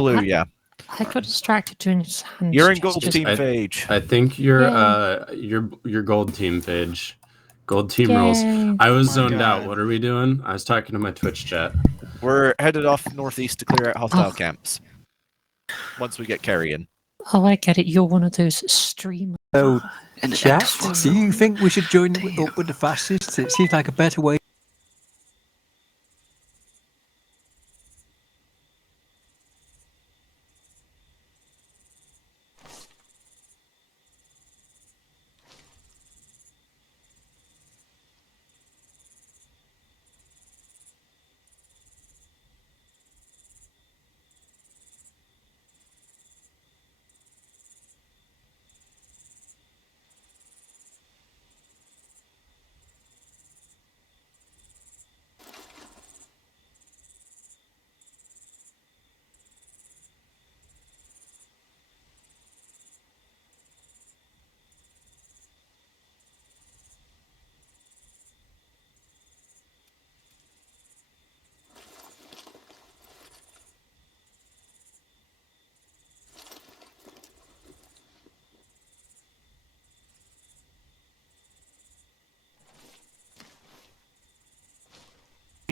Blue, yeah. I got distracted doing his hand. You're in gold team Phage. I think you're gold team Phage. Gold team rolls. I was zoned out. What are we doing? I was talking to my Twitch chat. We're headed off northeast to clear out hostile camps. Once we get carrying. Oh, I get it. You're one of those streamers. So, chat, do you think we should join up with the fascists? It seems like a better way.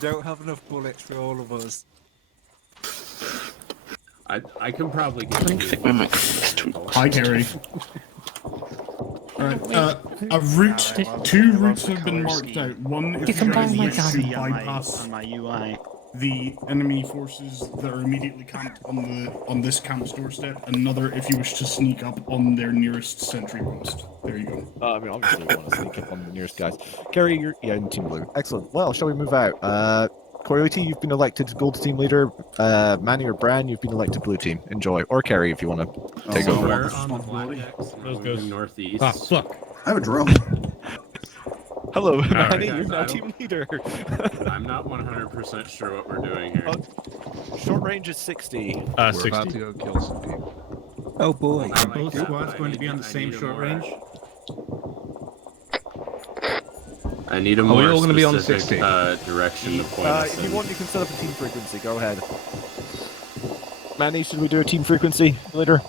We don't have enough bullets for all of us. I can probably get Hi, Gary. Alright, two routes have been marked out. One, if you guys wish to bypass the enemy forces that are immediately camped on this camp's doorstep. Another, if you wish to sneak up on their nearest sentry post. There you go. I mean, obviously we want to sneak up on the nearest guys. Gary, you're in Team Blue. Excellent. Well, shall we move out? Coyote, you've been elected Gold Team Leader. Manny or Bran, you've been elected Blue Team. Enjoy. Or Carrie, if you want to take over. We're on the black decks. Those goes northeast. Ah, fuck. I have a drone. Hello, Manny, Manny, you're now Team Leader. I'm not 100% sure what we're doing here. Short range is 60. 60. We're about to go kill some people. Oh boy. Are both squads going to be on the same short range? I need a more we all gonna be on specific 60? Direction to point us If you in. want, you can set up a team frequency. Go ahead. Manny, should we do a team frequency later?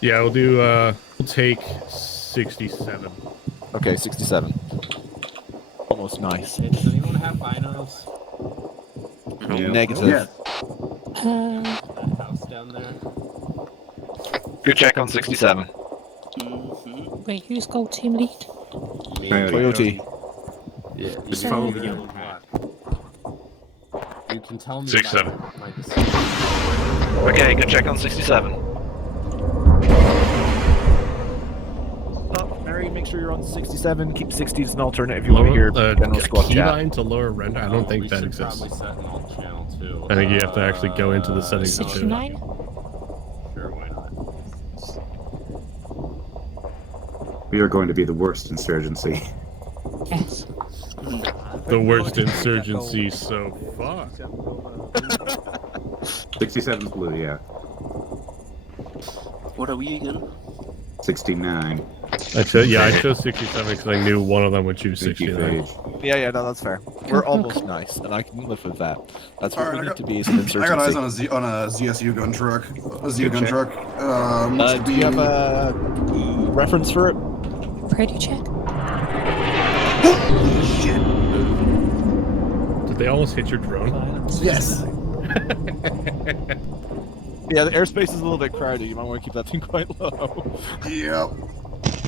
Yeah, we'll do, we'll take 67. Okay, 67. Almost nice. Hey, does anyone have binos? Negative. Yeah. That house down there? Good check on 67. Wait, who's gold team lead? Me. Coyote. Yeah, you Just can follow tell the me yellow what- You can tell me 67. my decision. Okay, good check on 67. Mary, make sure you're on 67. Keep 60 as an alternate if you want to hear general squad chat. Keyline to lower render? I don't think that exists. Probably set an alt channel too. I think you have to actually go into the settings to do it. 69? Sure, why not? We are going to be the worst insurgency. Yes. The worst insurgency so far. 67's blue, yeah. What are we again? 69. I chose 67 because I knew one of them would choose Thank you, 69. Phage. Yeah, no, that's fair. We're almost nice, and I can live with that. That's what we need to be as an insurgency. I got eyes on a ZSU gun truck. A ZU gun truck. Do you have a reference for it? Radio check. Shit. Did they almost hit your drone? Yes. Yeah, the airspace is a little bit crowded. You might want to keep that thing quite low. Yep.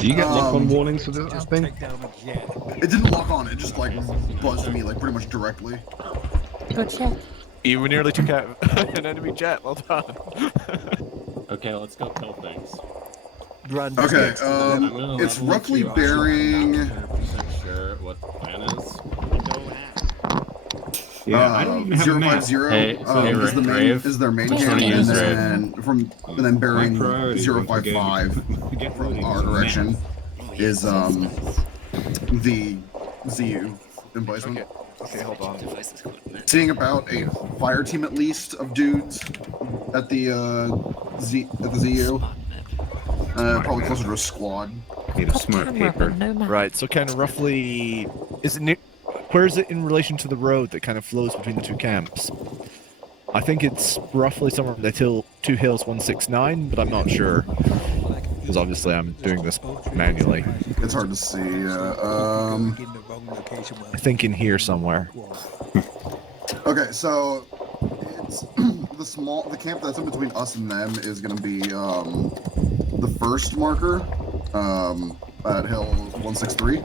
Do you get lock-on warnings for this thing? It didn't lock on. It just like buzzed me like pretty much directly. Good check. You nearly took out an enemy jet. Well done. Okay, let's go kill things. Okay, it's roughly bearing. I'm not 100% sure what the plan is. Yeah, I don't even have a 050 Hey, is the main Rave. is their main Which camp, one and is then bearing My priority 055 from our direction is the ZU emplacement. Okay, hold on. Seeing about a fire team at least of dudes at the ZU. Probably closer to a squad. Need a smart paper. Right, so kind of roughly, is it where is it in relation to the road that kind of flows between the two camps? I think it's roughly somewhere in the 2 hills 169, but I'm not sure. Because obviously I'm doing this manually. It's hard to see. I think in here somewhere. Okay, so it's the camp that's in between us and them is going to be the first marker at hill 163.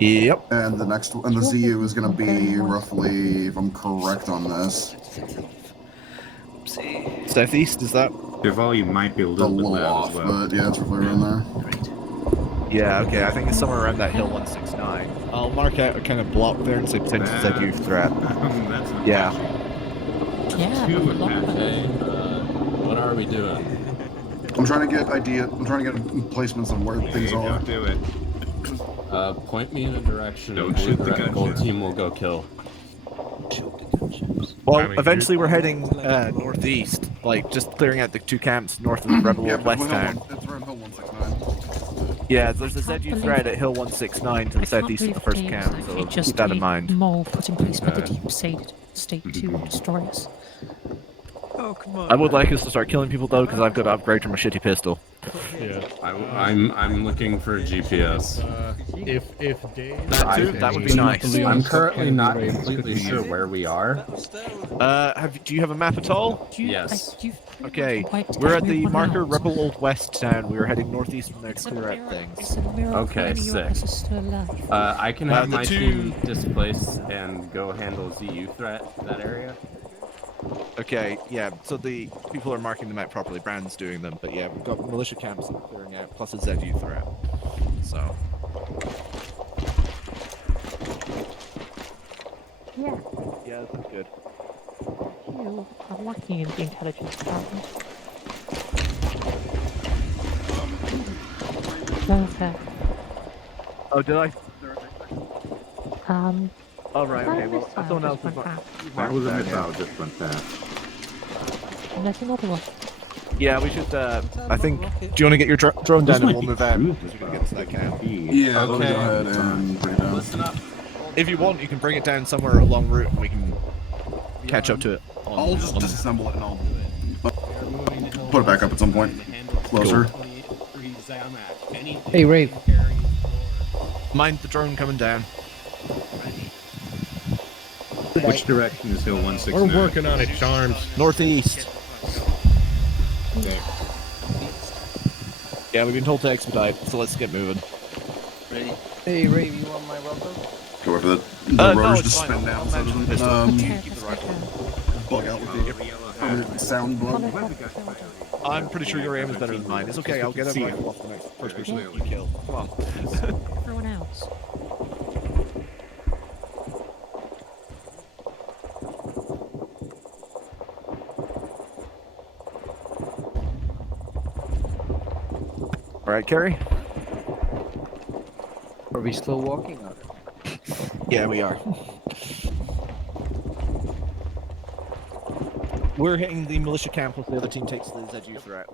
Yep. And the next and the ZU is going to be roughly, if I'm correct on this, southeast. Is that? Your volume might be a little bit loud off, as well. but yeah, it's roughly around there. Yeah, okay, I think it's somewhere around that hill 169. I'll mark out a kind of block there and say potential ZU threat. That's Yeah. Yeah. Two Apache. What are we doing? I'm trying to get placements of where things There you are. go, do it. Point me in a direction. Don't and shoot the Gold gunship. team will go kill. Well, I mean, eventually we're heading northeast, like just clearing out the 2 camps north of the Rebel Yeah, Old West but Town. it's around hill 169. Yeah, there's a ZU threat at hill 169 to the southeast of the first camp, so keep that in mind. Mole put in place by the deep state to destroy us. Oh, come on. I would like us to start killing people though, because I've got to upgrade from a shitty pistol. Yeah. I'm looking for a GPS. If Dave, That would be nice. I'm currently not completely sure where we are. Do you have a map at all? Yes. Okay, we're at the marker Rebel Old West Town. We are heading northeast from there to clear out things. Okay, sick. I can have the my two- team displace and go handle ZU threat that area. Okay, yeah, so the people are marking them out properly. Brand's doing them, but yeah, we've got militia camps that we're clearing out, plus a ZU threat. So. Yeah. Yeah, that's good. You are lacking in the intelligence department. Perfect. Oh, did I? Oh, right, Why okay, well, missile someone else just was went past? That was a missile just went past. And there's another one. Yeah, we should, I think, do you want to get your drone down and we'll move out? Because we're going to get to that camp. Yeah, let me Okay. go ahead and bring it down. Listen up. If you want, you can bring it down somewhere along route and we can catch up to it. I'll just disassemble it and I'll put it back up at some point. Closer. Hey, Ray. Mind the drone coming down. Which direction is hill 169? we're working on it, Charms. Northeast. Okay. Yeah, we've been told to expedite, so let's get moving. Hey, Ray, you want my rubber? Go over the no, rotors it's to fine. spin down I'll so it manage the doesn't pistol. Keep the rifle. bug out with the sound bug. I'm pretty sure your aim is better than mine. It's okay, I'll get a rifle off the next first person you kill. Come on. Everyone else. Alright, Carrie? Are we still walking? Or? Yeah, we are. We're hitting the militia camp while the other team takes the ZU threat.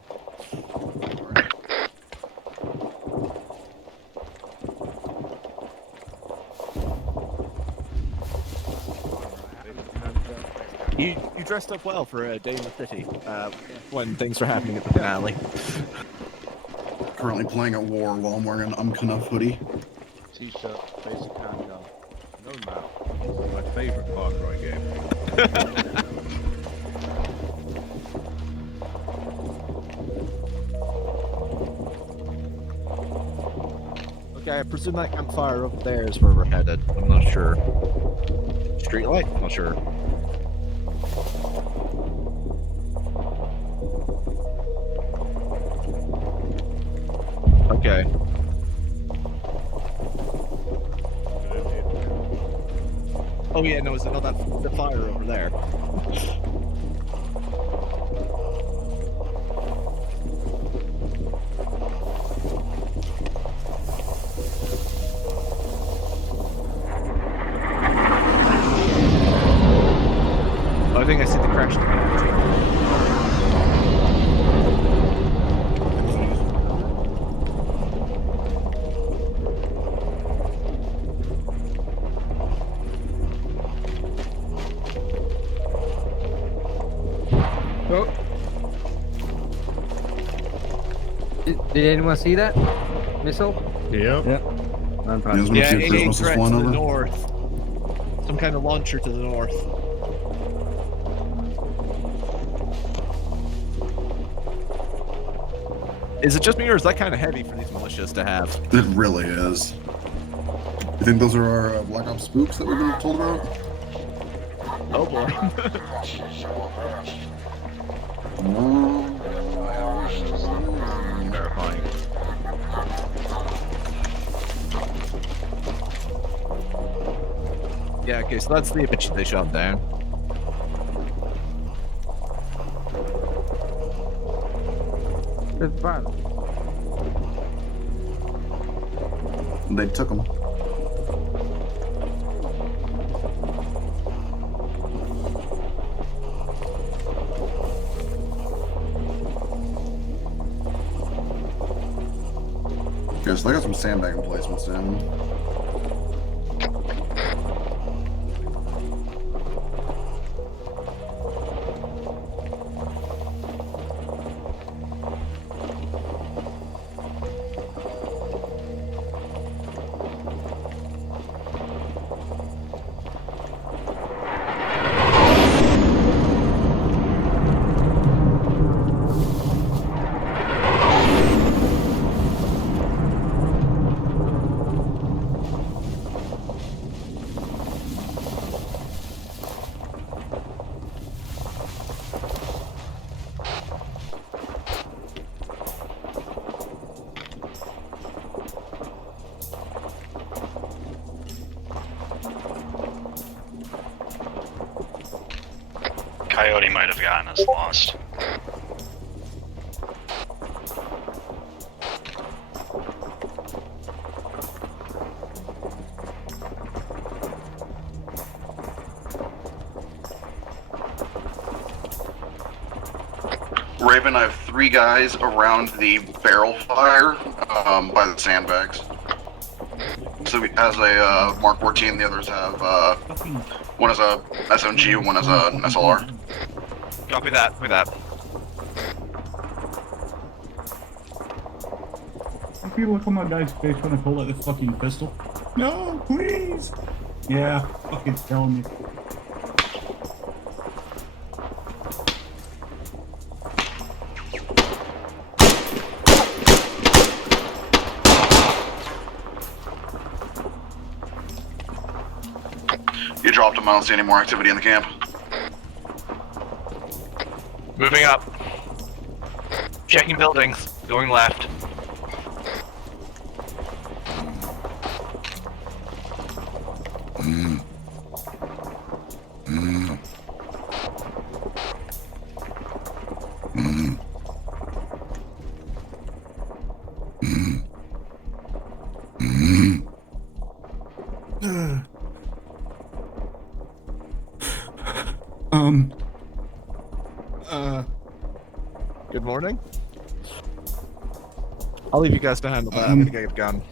You dressed up well for a day in the city, when things are happening at the finale. Currently playing at war while I'm wearing an Umknuff hoodie. T-shirt, basic handgun, no map. My favorite Far Cry game. Okay, I presume that campfire over there is where we're headed. I'm not sure. Streetlight? Not sure. Okay. Oh yeah, no, is it not that the fire over there? Oh, I think I see the crash again. Did anyone see that missile? Yep. Yeah. Yeah, AA threat to the north. Some kind of launcher to the north. Is it just me, or is that kind of heavy for these militias to have? It really is. You think those are our Black Ops spooks that we've been told about? Oh boy. Terrifying. Yeah, okay, so that's the image they shot down. It's fine. They took them. Okay, so they got some sandbag emplacements in. Coyote might have gotten us lost. Raven, I have 3 guys around the barrel fire by the sandbags. So he has a Mark 14, the others have one has a SMG, one has an SLR. Copy that, with that. I feel like on that guy's face when I pull out the fucking pistol. No, please! Yeah, fucking telling you. You dropped him, I don't see any more activity in the camp. Moving up. Checking buildings. Going left. Good morning. I'll leave you guys to handle that. I'm gonna get a gun.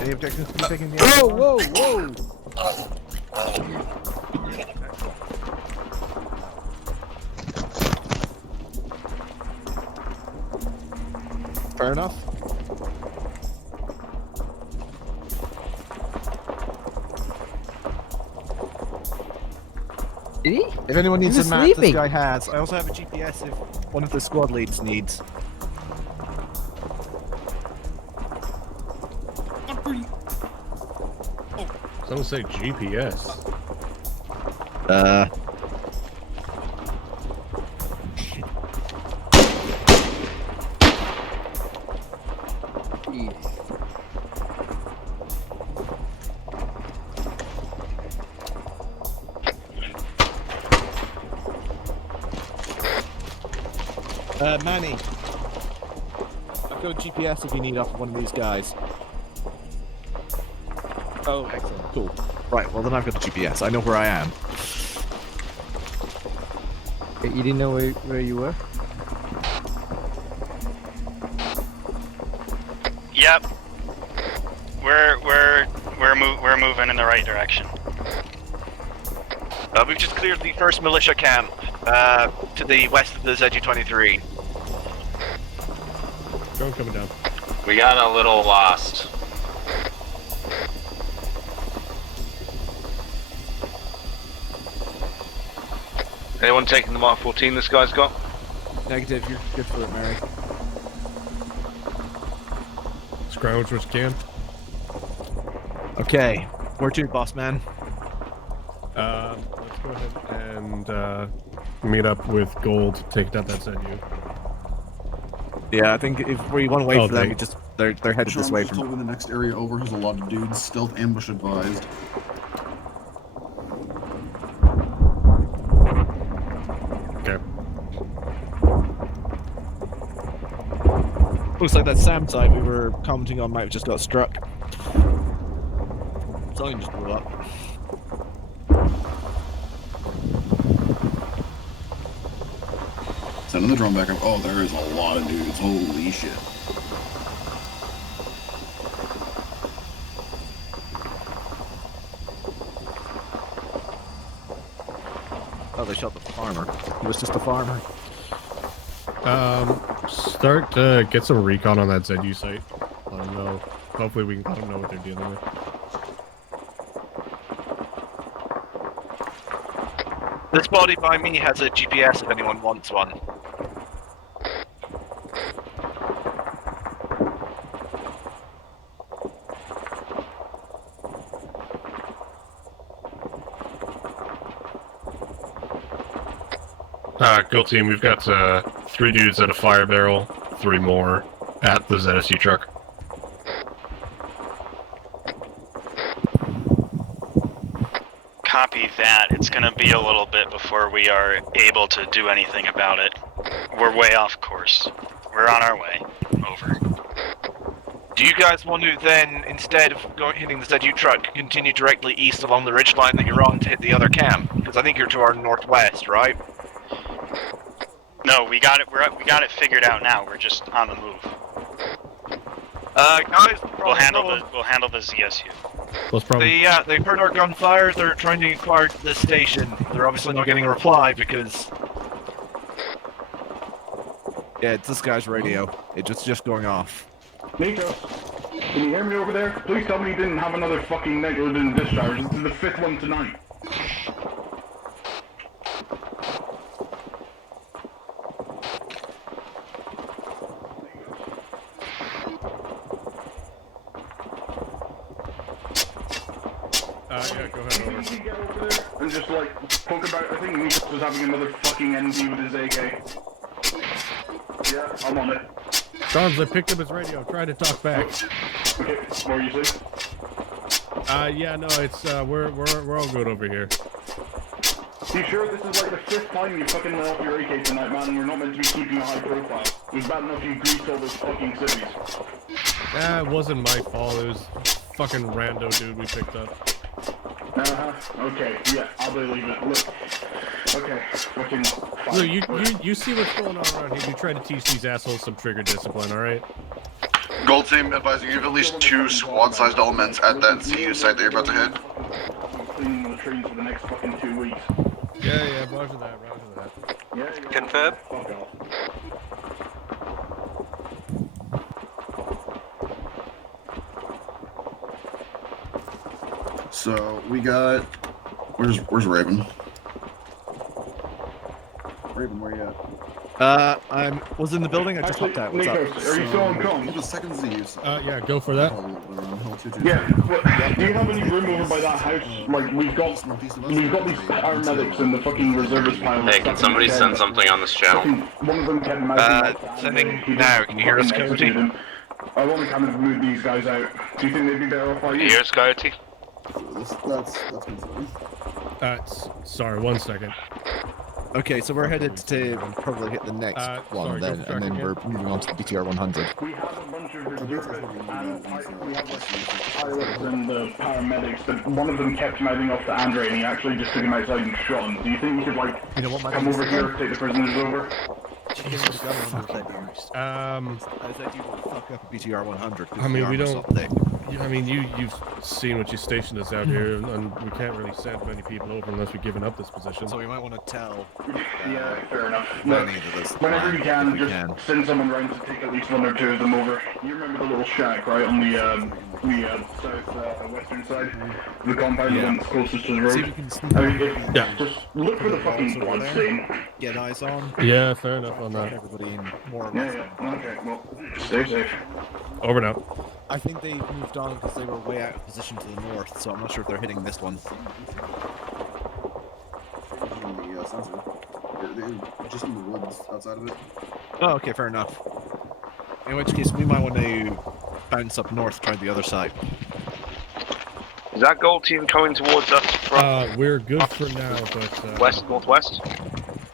Any objections to be taken? Whoa, whoa, whoa! Fair enough. Did he? If anyone needs He's a map, this sleeping. guy has. I also have a GPS if one of the squad leads needs. Someone say GPS. Manny. I've got a GPS if you need off of one of these guys. Oh, excellent. Cool. Right, well then I've got the GPS. I know where I am. Okay, you didn't know where you were? Yep. We're moving in the right direction. We've just cleared the first militia camp to the west of the ZU-23. Drone coming down. We got a little lost. Anyone taking the Mark 14 this guy's got? Negative, you're good for it, Mary. Scrounge what you can. Okay, where to, boss man? Let's go ahead and meet up with Gold, take down that ZU. Yeah, I think if we want to wait for them, we just they're headed this way Sean from. told me the next area over has a lot of dudes. Stealth ambush advised. Okay. Looks like that SAM site we were commenting on might have just got struck. Something just blew up. Sending the drone back up. Oh, there is a lot of dudes. Holy shit. Oh, they shot the farmer. It was just a farmer. Start to get some recon on that ZU site. Let them know. Hopefully we can let them know what they're dealing with. This body by me has a GPS if anyone wants one. Gold team, we've got 3 dudes at a fire barrel, 3 more at the ZSU truck. Copy that. It's gonna be a little bit before we are able to do anything about it. We're way off course. We're on our way. Over. Do you guys want to then, instead of hitting the ZU truck, continue directly east along the ridgeline that you're on to hit the other camp? Because I think you're to our northwest, right? No, we got it. We got it figured out now. We're just on the move. Guys, We'll handle the ZSU. They've heard our gunfire. They're trying to inquire to this station. They're obviously not getting a reply because. Yeah, it's this guy's radio. It's just going off. Nico, can you hear me over there? Please tell me you didn't have another fucking negligent discharge. This is the 5th one tonight. Yeah, go ahead, over. Can you get over there and just like poke about? I think Nicolas was having another fucking NV with his AK. Yeah, I'm on it. Charles, I picked up his radio. Try to talk back. Okay, what are you saying? Yeah, no, it's we're all good over here. You sure this is like the 5th time you fucking went off your AK tonight, man, and we're not meant to be keeping a high profile? It was bad enough you greased all those fucking cities. It wasn't my fault. It was fucking rando dude we picked up. Okay, yeah, I'll believe it. Look. Okay, fucking fine. Look, you see what's going on around here. You try to teach these assholes some trigger discipline, alright? Gold team advising you have at least 2 squad-sized elements at that CU site that you're about to hit. Cleaning the trains for the next fucking 2 weeks. Yeah, roger that. Yeah. Confirm. Fuck off. So we got. Where's Raven? Raven, where you at? I was in the building. I just hopped out. What's Nicolas, up? are you still on comms? The second ZU site. Yeah, go for that. Yeah, well, do you have any room over by that house? Like, we've got these paramedics and the fucking reservist pilots. Hey, can somebody send something on this channel? One of them kept mouthing sending now. Can you hear us, Coyote? I want to kind of move these guys out. Do you think they'd be better off by you? Here's Coyote. That's concerning. Sorry, 1 second. Okay, so we're headed to probably hit the next one then, and then we're moving on to the BTR 100. We have a bunch of reservists and we have like pilots and the paramedics, but one of them kept mouthing off to Andre and he actually just took him outside and shot him. Do you think we could like come over here, take the prisoners over? Jesus fuck that. As I do fuck up a BTR 100. I mean, we don't. I mean, you've seen what you stationed us out here, and we can't really send many people over unless we've given up this position. So we might want to tell. Yeah, fair enough. Manny that this Whenever plan, you can, if we just can. send someone round to take at least one or two of them over. You remember the little shack, right, on the western side of the compound, the one that's closest to the road? See if we can sneak Just look for the fucking blood stain. Get eyes on. Yeah, fair enough on that. Everybody in more or Yeah, less. yeah. Okay, well, stay safe. Over now. I think they moved on because they were way out of position to the north, so I'm not sure if they're hitting this one. The sensor. They're just in the woods outside of it. Oh, okay, fair enough. In which case, we might want to bounce up north, try the other side. Is that gold team coming towards us from We're good for now, but west, northwest?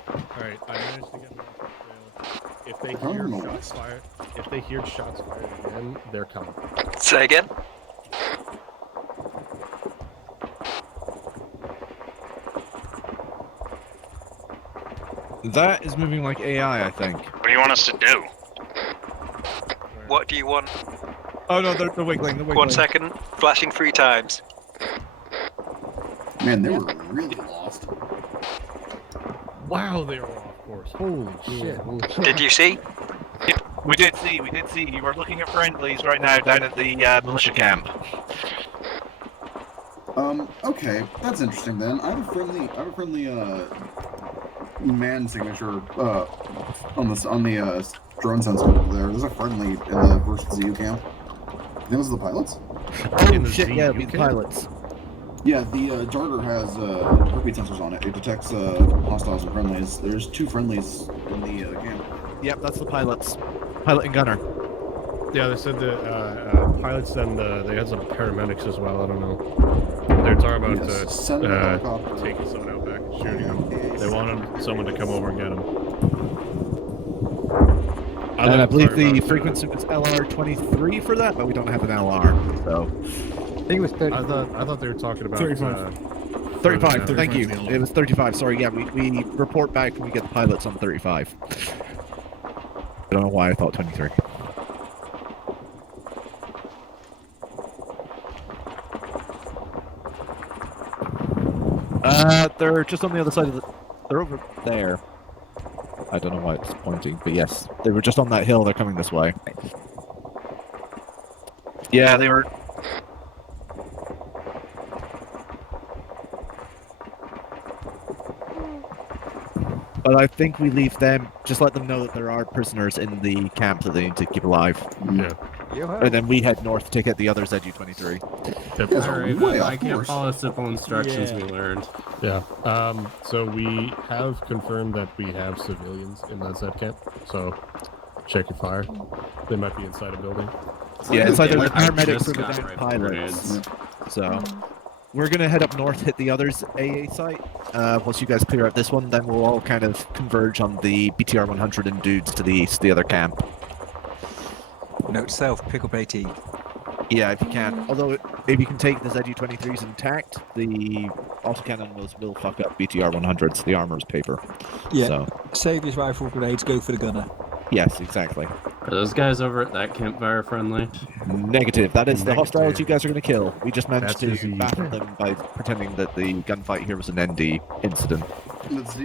Alright, I managed to get them off the trail. If they hear shots fired, again, they're coming. Say again? That is moving like AI, I think. What do you want us to do? What do you want? Oh no, they're wiggling, 1 second. Flashing 3 times. Man, they were really lost. Wow, they were off course. Holy shit. Did you see? We did see. You were looking at friendlies right now down at the militia camp. Okay, that's interesting then. I have a friendly man signature on the drone sensor over there. There's a friendly in the first ZU camp. I think those are the pilots? Oh shit, yeah, it'll be the pilots. Yeah, the Darter has heartbeat sensors on it. It detects hostiles and friendlies. There's 2 friendlies in the camp. Yep, that's the pilots. Pilot and gunner. Yeah, they said the pilots and they had some paramedics as well. I don't know. They're talking about taking someone out back and shooting them. They wanted someone to come over and get them. And I believe the frequency was LR23 for that, but we don't have an LR, so. I think it was 30. I thought they were talking about 35. 35, thank you. It was 35, sorry, yeah, we report back when we get the pilots on 35. I don't know why I thought 23. They're just on the other side of the... They're over there. I don't know why it's pointing, but yes. They were just on that hill, they're coming this way. Yeah, they were... But I think we leave them, just let them know that there are prisoners in the camp that they need to keep alive. Yeah. And then we head north to get the other ZU-23. Yep. Alright, I can't follow simple instructions we learned. Yeah. So we have confirmed that we have civilians in that Z camp. So check your fire. They might be inside a building. Yeah, it's either the I paramedics just or the got downed rifle pilots. grenades. So we're gonna head up north, hit the others AA site. Once you guys clear out this one, then we'll all kind of converge on the BTR 100 and dudes to the east, the other camp. Note to self, pick up AT. Yeah, if you can. Although, if you can take the ZU-23s intact, the autocannon will fuck up BTR 100s. The armor's paper. Yeah. So, Save his rifle grenades, go for the gunner. yes, exactly. Are those guys over at that campfire friendly? Negative. That is the hostiles you guys are going to kill. We just managed That's to easy. baffle them by pretending that the gunfight here was an ND incident.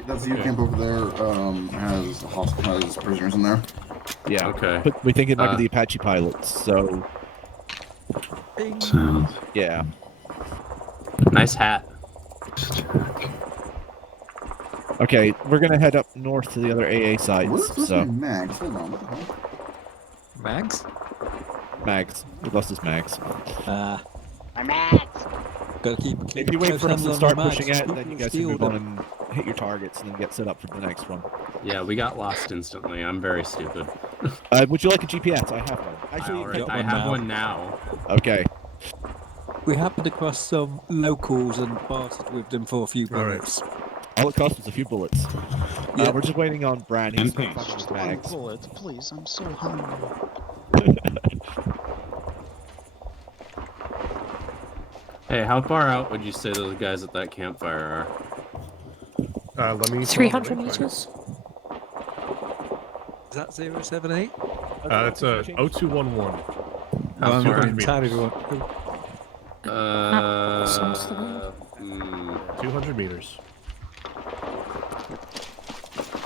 That ZU camp over there has prisoners in there. Yeah. Okay. But we think it might be the Apache pilots, so... Yeah. Nice hat. Okay, we're gonna head up north to the other AA sites, What is this so... Mags? Hold on, what the hell? Mags? Mags. We lost his mags. My mags! Gotta keep If you wait for us to start pushing out, out, then you guys can move on and hit your targets and then get set up for the next one. Yeah, we got lost instantly. I'm very stupid. Would you like a GPS? I have one. Actually, I have one now. Okay. We happened across some locals and bartered with them for a few bullets. All it cost was a few bullets. We're just waiting on Brad. He's been finding his mags. Bullet, please, I'm so hungry. Hey, how far out would you say those guys at that campfire are? Let me... 300 meters. Is that 078? It's a 0211. How long far? in time everyone? 200 meters.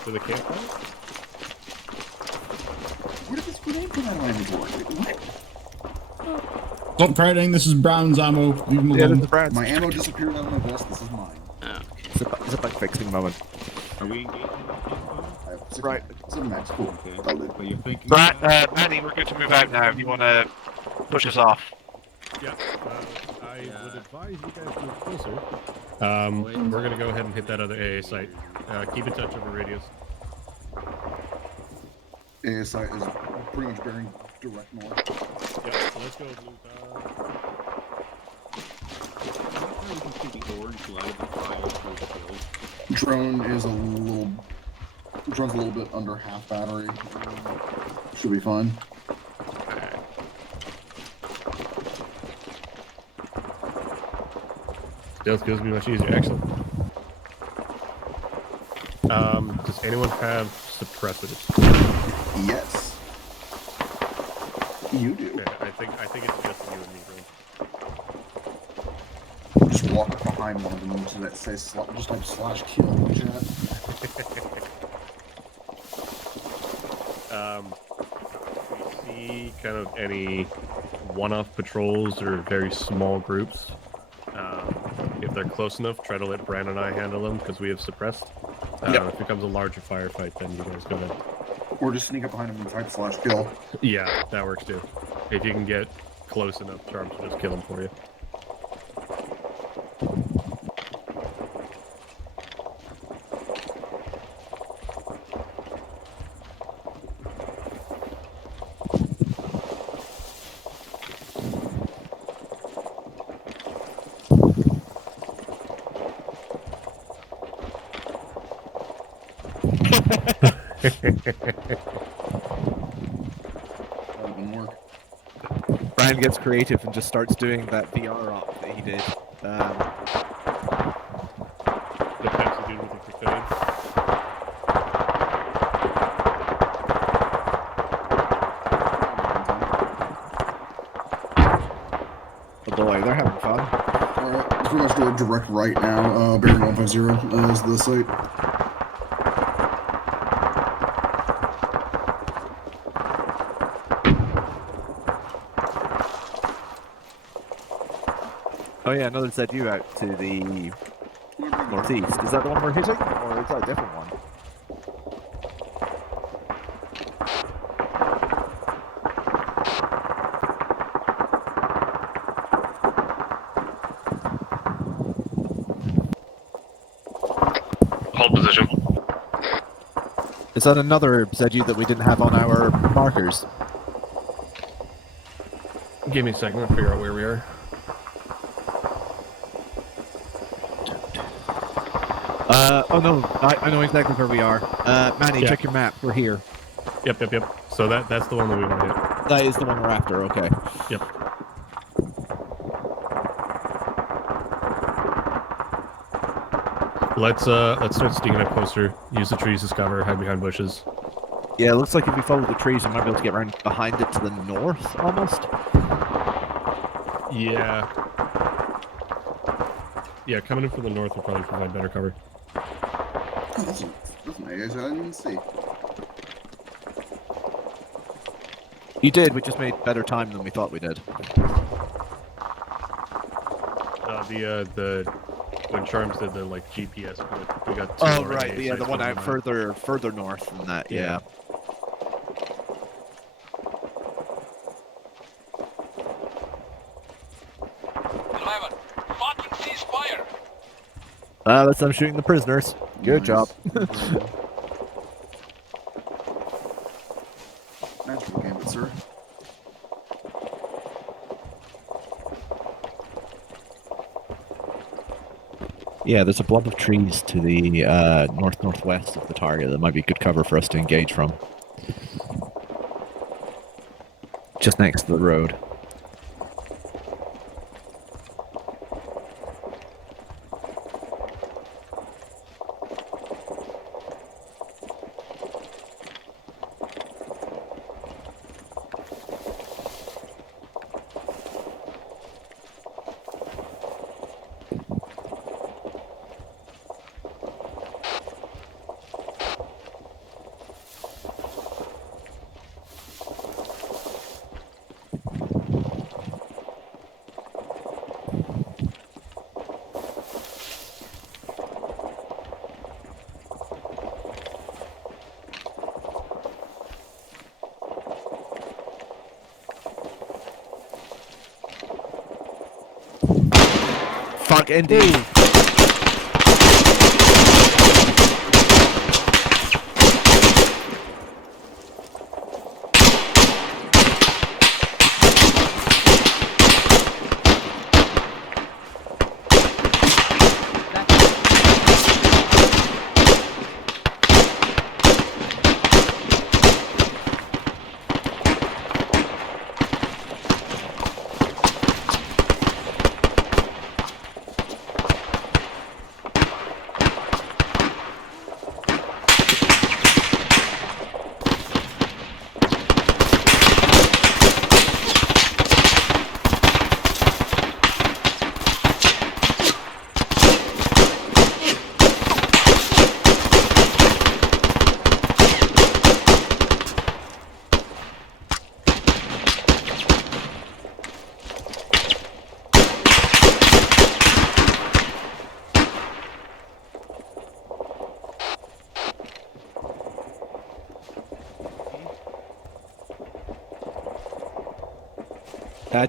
To the campfire? Where did this grenade come out of my inventory? What? Stop crowding, this is Brown's ammo. Leave him Yeah, alone. this is Brown's. My ammo disappeared out of my vest. This is mine. It's a bug fixing moment. Are we engaging? Right. Some max. Cool. But you're thinking. Right, Andy, we're good to move out now. If you want to push us off. Yeah, I would advise you guys to move closer. We're gonna go ahead and hit that other AA site. Keep in touch over radios. AA site is pretty much bearing direct north. Yeah, so let's go, Blue. Drone is a little. Drone's a little bit under half battery. Should be fine. Stealth kills be much easier. Excellent. Does anyone have suppressors? Yes. You do. Okay, I think it's just you and me, bro. Just walk up behind one of them to that say just type /kill in the chat. We see kind of any one-off patrols or very small groups. If they're close enough, try to let Bran and I handle them because we have suppressed. If it becomes a larger firefight, then you guys go ahead. Or just sneak up behind them and type /kill. Yeah, that works too. If you can get close enough, Charms will just kill them for you. Brian gets creative and just starts doing that VR op that he did. The Pepsi dude with the cocaine. Oh boy, they're having fun. Alright, pretty much go direct right now. Bearing 150 is the site. Oh yeah, another ZU out to the northeast. Is that the one we're hitting, or is that a different one? Hold position. Is that another ZU that we didn't have on our markers? Give me a second, I'll figure out where we are. Oh no, I know exactly where we are. Manny, check your map. We're here. Yep. So that's the one that we want to hit. That is the one we're after. Okay. Yep. Let's start sneaking up closer. Use the trees as cover. Hide behind bushes. Yeah, it looks like if we follow the trees, we might be able to get around behind it to the north, almost. Yeah. Yeah, coming in from the north will probably provide better cover. Oh, that's an Aegis I didn't even see. You did. We just made better time than we thought we did. When Charms did the like GPS, we got. Oh right, yeah, the one out further north than that. Yeah. That's them shooting the prisoners. Good job. Natural gambit, sir. Yeah, there's a blob of trees to the north-northwest of the target that might be good cover for us to engage from. Just next to the road. luck, indeed.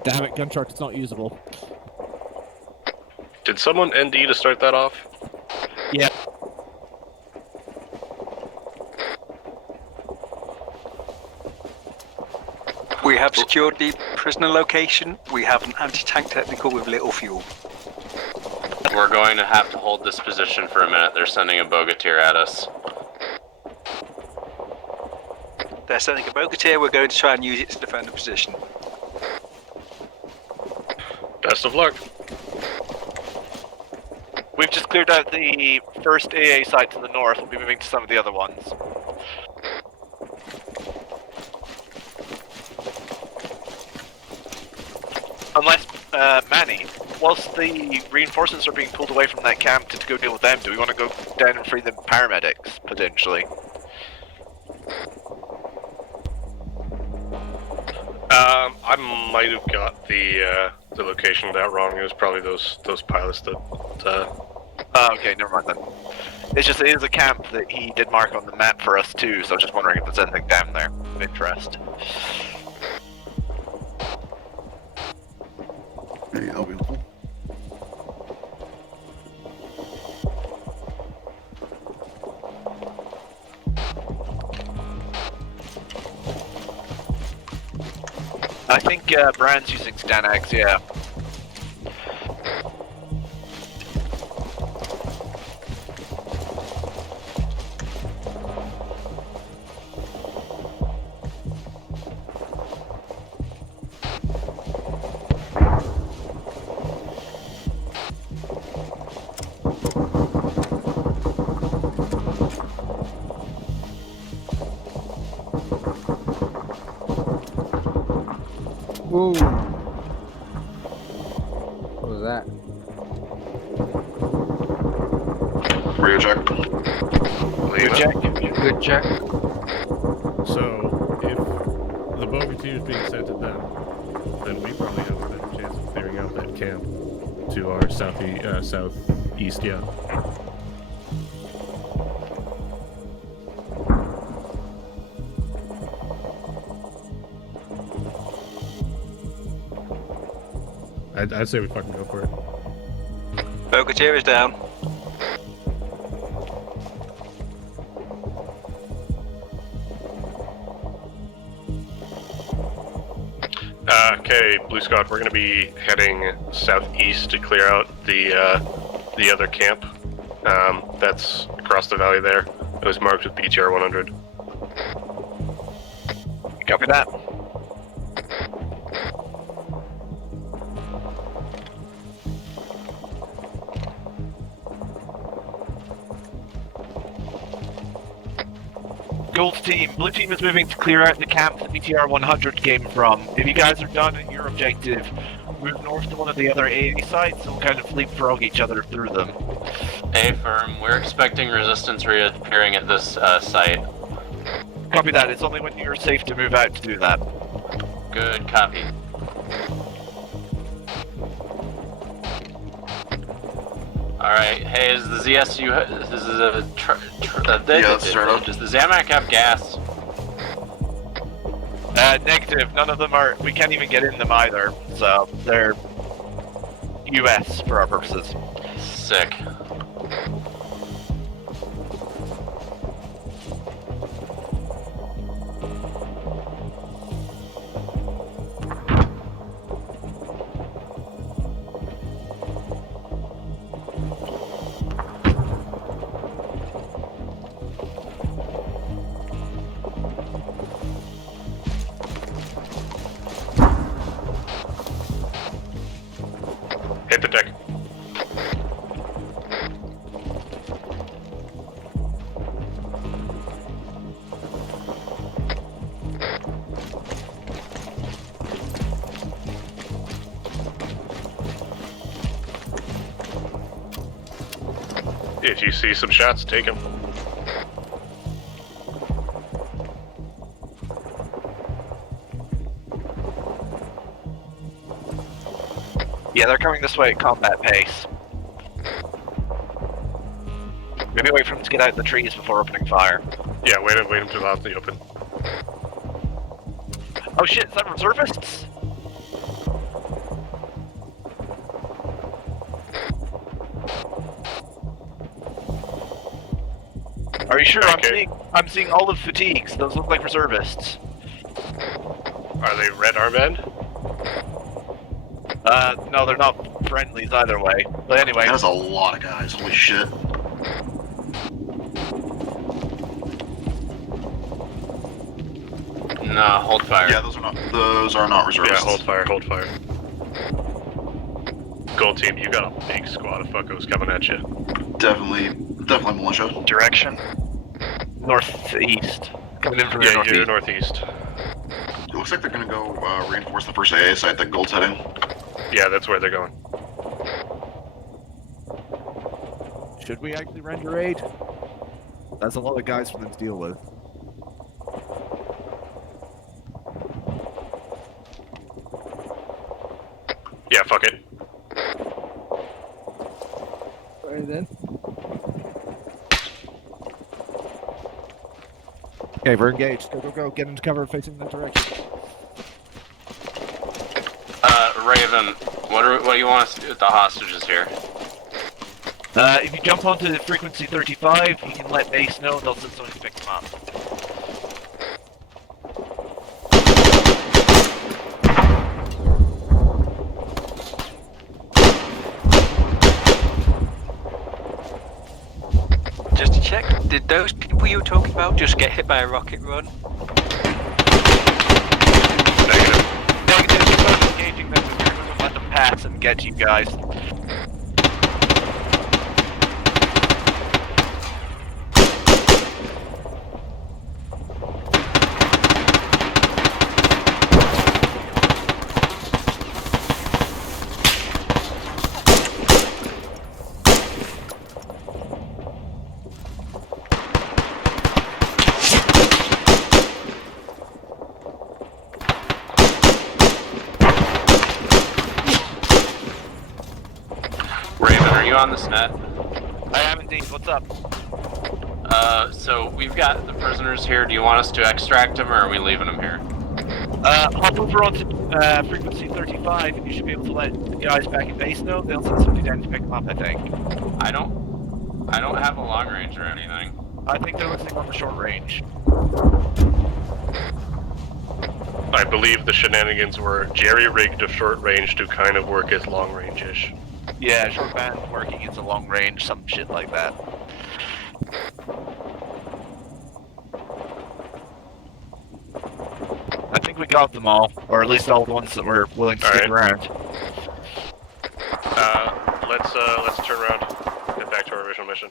Damn it, gun truck, it's not usable. Did someone ND to start that off? Yeah. We have secured the prisoner location. We have an anti-tank technical with little fuel. We're going to have to hold this position for a minute. They're sending a bogatir at us. They're sending a bogatir. We're going to try and use it to defend the position. Best of luck. We've just cleared out the first AA site to the north. We'll be moving to some of the other ones. Unless, Manny, whilst the reinforcements are being pulled away from that camp to go deal with them, do we want to go down and free the paramedics, potentially? I might have got the location of that wrong. It was probably those pilots that. Okay, never mind then. It's just, it is a camp that he did mark on the map for us too, so I was just wondering if there's anything down there of interest. Hey, that'll be helpful. I think Brand's using Stanax, yeah. Whoa. What was that? Rear check. Good check. Good check. So, if the bogatir is being sent to them, then we probably have a better chance of clearing out that camp to our southeast, yeah. I'd say we fucking go for it. Bogatir is down. Okay, Blue Scott, we're going to be heading southeast to clear out the other camp. That's across the valley there. It was marked with BTR 100. Copy that. Gold team, blue team is moving to clear out the camp the BTR 100 came from. If you guys are done at your objective, move north to one of the other AA sites and we'll kind of leapfrog each other through them. A firm, we're expecting resistance reappearing at this site. Copy that, it's only when you're safe to move out to do that. Good copy. Alright, hey, is the ZSU, this is a let's start off. Does the Zamak have gas? Negative, none of them are, we can't even get in them either, so they're US for our purposes. Sick. Hit the deck. If you see some shots, take them. Yeah, they're coming this way at combat pace. Maybe wait for them to get out of the trees before opening fire. Yeah, wait until out in the open. Oh shit, is that reservists? Are you sure? Okay. I'm seeing all of fatigues. Those look like reservists. Are they red armband? No, they're not friendlies either way. But anyway. That's a lot of guys. Holy shit. Nah, hold fire. Yeah, those are not reservists. Yeah, hold fire, hold fire. Gold team, you got a big squad of fuckos coming at you. Definitely militia. Direction? Northeast. Coming in from the northeast. You're northeast. It looks like they're gonna go reinforce the first AA site that Gold's heading. Yeah, that's where they're going. Should we actually render aid? That's a lot of guys for them to deal with. Yeah, fuck it. Alright then. Okay, we're engaged. Go, go, go. Get into cover facing that direction. Raven, what do you want us to do with the hostages here? If you jump onto frequency 35, you can let base know, they'll send someone to pick them up. Just to check, did those people you were talking about just get hit by a rocket run? Negative, keep on engaging them, we're going to let them pass and get you guys. On this net? I am indeed. What's up? So we've got the prisoners here. Do you want us to extract them, or are we leaving them here? Hop over onto frequency 35, and you should be able to let the guys back at base know. They'll send somebody down to pick them up, I think. I don't have a long range or anything. I think they're listening on the short range. I believe the shenanigans were jerry-rigged to short range to kind of work as long range-ish. Yeah, short band working into long range, some shit like that. I think we got them all, or at least all the ones that were willing to stick around. Let's turn around, get back to our original mission.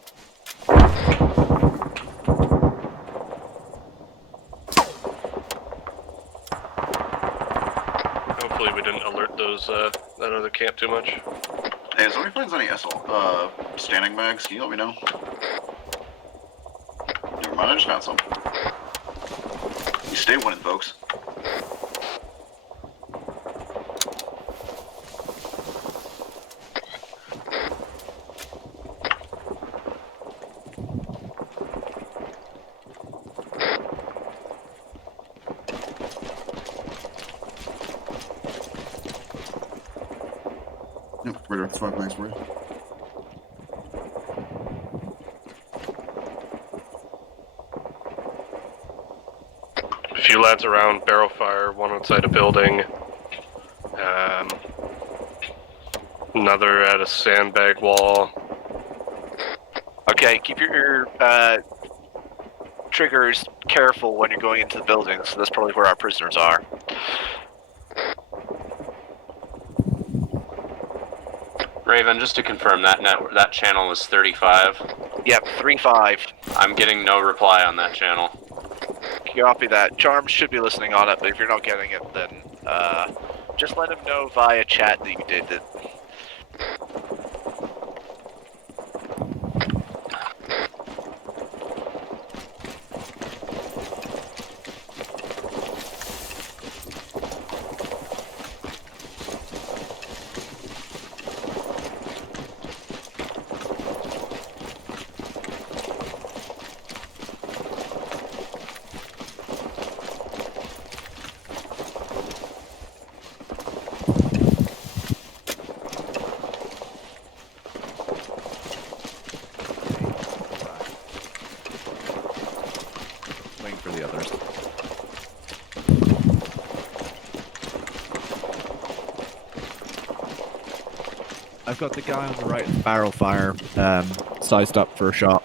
Hopefully we didn't alert those that other camp too much. Hey, if somebody finds any standing mags, can you let me know? Never mind, I just found some. You stay winning, folks. Right up 5 max for you. A few lads around, barrel fire, one outside a building. Another at a sandbag wall. Okay, keep your triggers careful when you're going into the buildings. So that's probably where our prisoners are. Raven, just to confirm, that channel is 35. Yep, 3-5. I'm getting no reply on that channel. Copy that. Charms should be listening on it, but if you're not getting it, then just let him know via chat that you did it. Waiting for the others. I've got the guy on the right with barrel fire, sized up for a shot.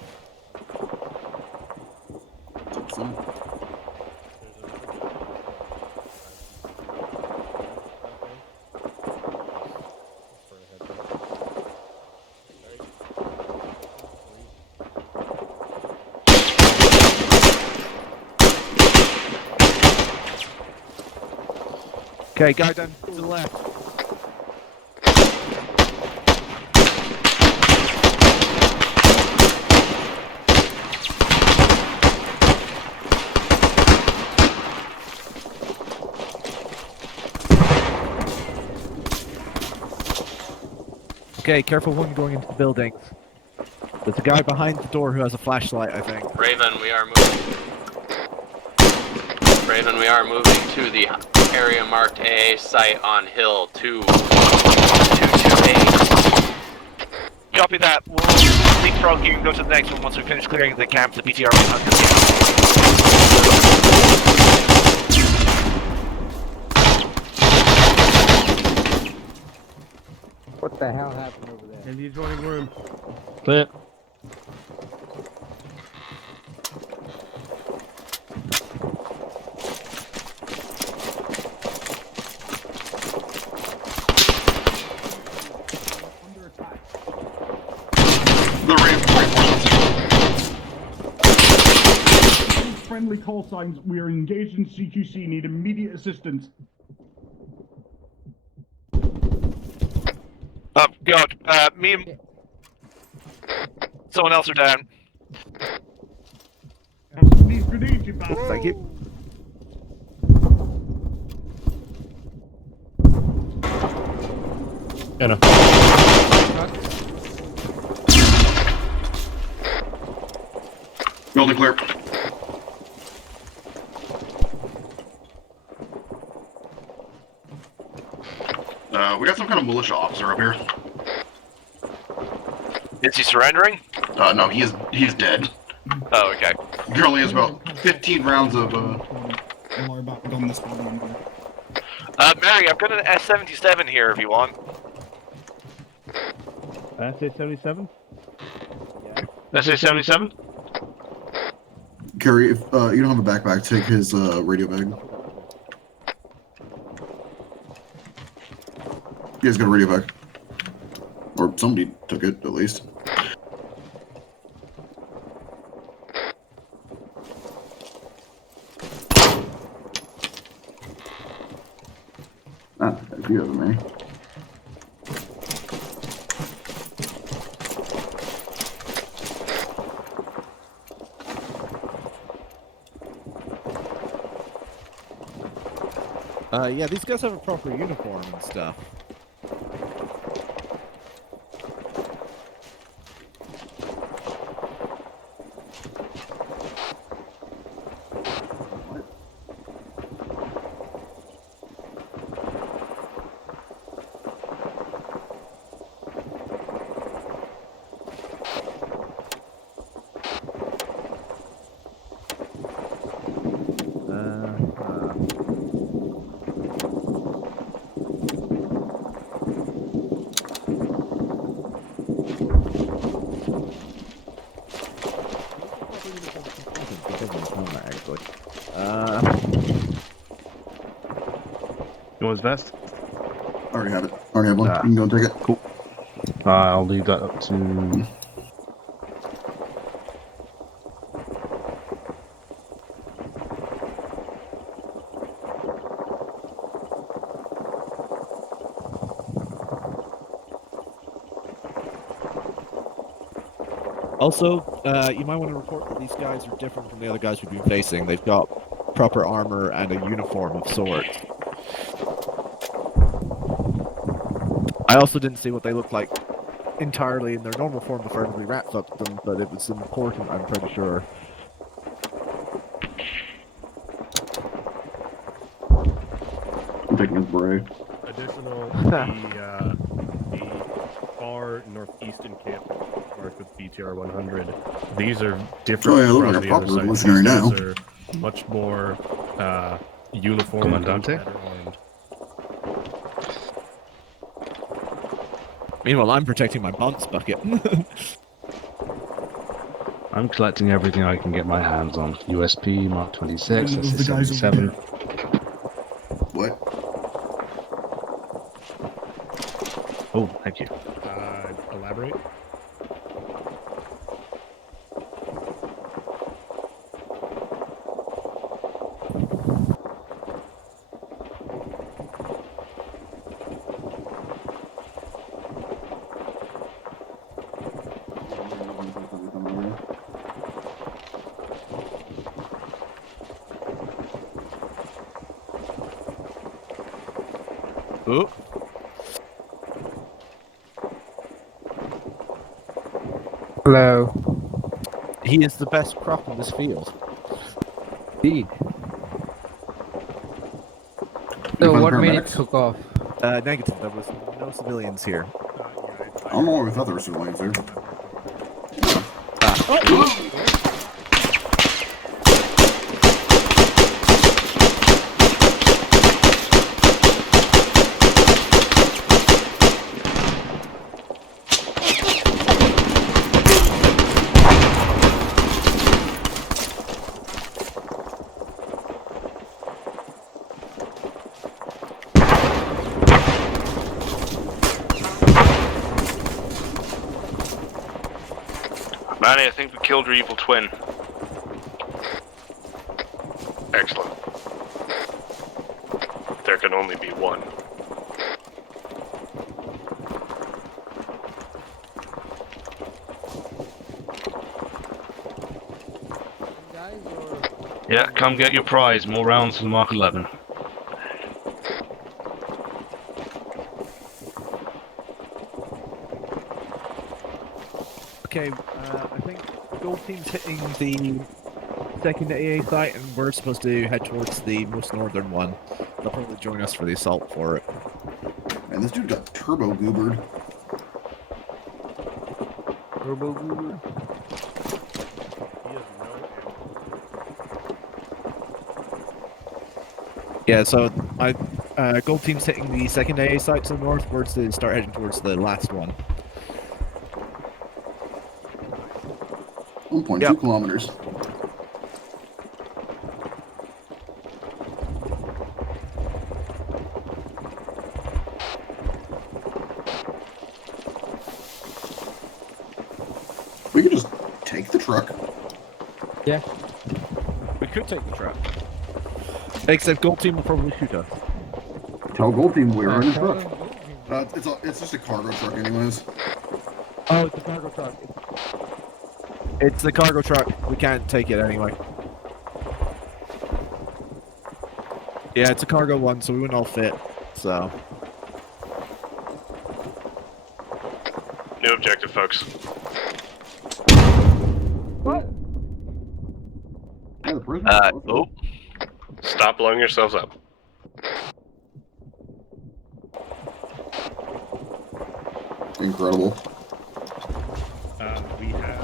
Okay, guy down to the left. Okay, careful when going into the buildings. There's a guy behind the door who has a flashlight, I think. Raven, we are moving. Raven, we are moving to the area marked AA site on Hill 228. Copy that. We'll leapfrog. You can go to the next one once we finish clearing the camp, the BTR 100. What the hell happened over there? In the adjoining room. Clear. Friendly call signs. We are engaged in CQC. Need immediate assistance. Oh, God. Me and someone else are down. These grenades, you bastard. Thank you. Anna. Building clear. We got some kind of militia officer up here. Is he surrendering? No, he's dead. Oh, okay. He only has about 15 rounds of Mary, I've got an S77 here if you want. SA-77? SA-77? Kerry, if you don't have a backpack, take his radio bag. You guys got a radio bag. Or somebody took it, at least. Ah, a few of them, eh? Yeah, these guys have a proper uniform and stuff. Exposed vest. Already have it. Already have one. You can go and take it. Cool. I'll leave that up to. Also, you might want to report that these guys are different from the other guys we've been facing. They've got proper armor and a uniform of sorts. I also didn't see what they looked like entirely in their normal form before everybody rat-fucked them, but it was important, I'm pretty sure. I'm taking his beret. Additional, the far northeastern camp marked with BTR 100. These are different from the other sites. These guys are much more uniform and better armed. Meanwhile, I'm protecting my bounce bucket. I'm collecting everything I can get my hands on. USP, Mark 26, Those are the guys over SS-77. What? Oh, thank you. Elaborate? Oh. Hello. He is the best crop in this field. Indeed. So what made it took off? Negative. There was no civilians here. I don't know why we thought there were civilians here. Manny, I think we killed your evil twin. Excellent. There can only be one. Yeah, come get your prize. More rounds for Mark 11. Okay, I think Gold Team's hitting the second AA site, and we're supposed to head towards the most northern one. They'll probably join us for the assault for it. Man, this dude got turbo goobered. Turbo goober. Yeah, so my Gold Team's hitting the second AA site to the north, we're to start heading towards the last one. 1.2 kilometers. We could just take the truck. Yeah. We could take the truck. Except Gold Team will probably shoot us. Tell Gold Team we're in the truck. It's just a cargo truck anyways. Oh, it's a cargo truck. It's the cargo truck. We can't take it anyway. Yeah, it's a cargo one, so we wouldn't all fit. So. New objective, folks. What? Oh. Stop blowing yourselves up. Incredible. We have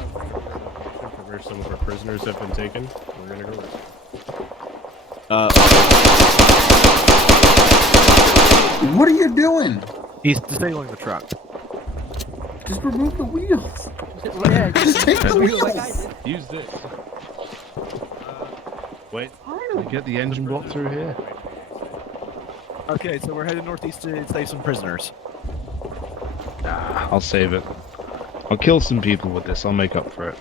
for where some of our prisoners have been taken. We're gonna go. What are you doing? He's disabling the truck. Just remove the wheels. Yeah, just take the wheels. Use this. Wait, can we get the engine block through here? Okay, so we're heading northeast to save some prisoners. I'll save it. I'll kill some people with this. I'll make up for it.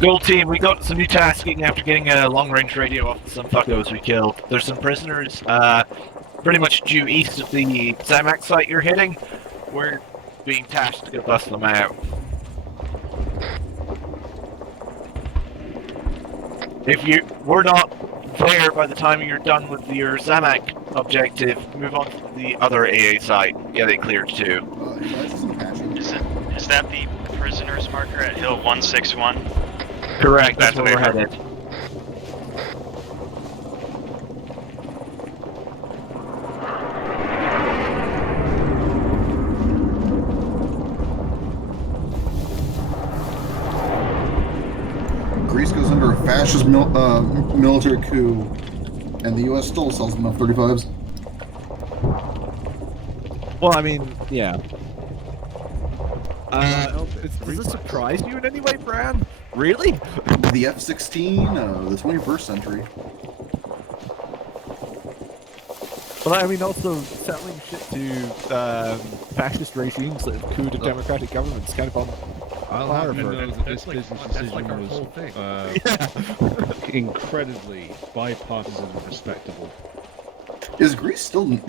Gold team, we got some new tasking after getting a long-range radio off some fuckos we killed. There's some prisoners, pretty much due east of the Zamak site you're hitting. We're being tasked to go bust them out. If you were not there by the time you're done with your Zamak objective, move on to the other AA site. Get it cleared too. Is that the prisoners marker at Hill 161? Correct, that's where we're headed. Greece goes under a fascist military coup, and the U.S. still sells them F-35s. Well, I mean, yeah. Does this surprise you in any way, Bran? Really? The F-16, the 21st century. Well, I mean, also selling shit to fascist regimes that have couped democratic governments, kind of on. I'll have you know that this business decision was incredibly bipartisan and respectable. Is Greece still in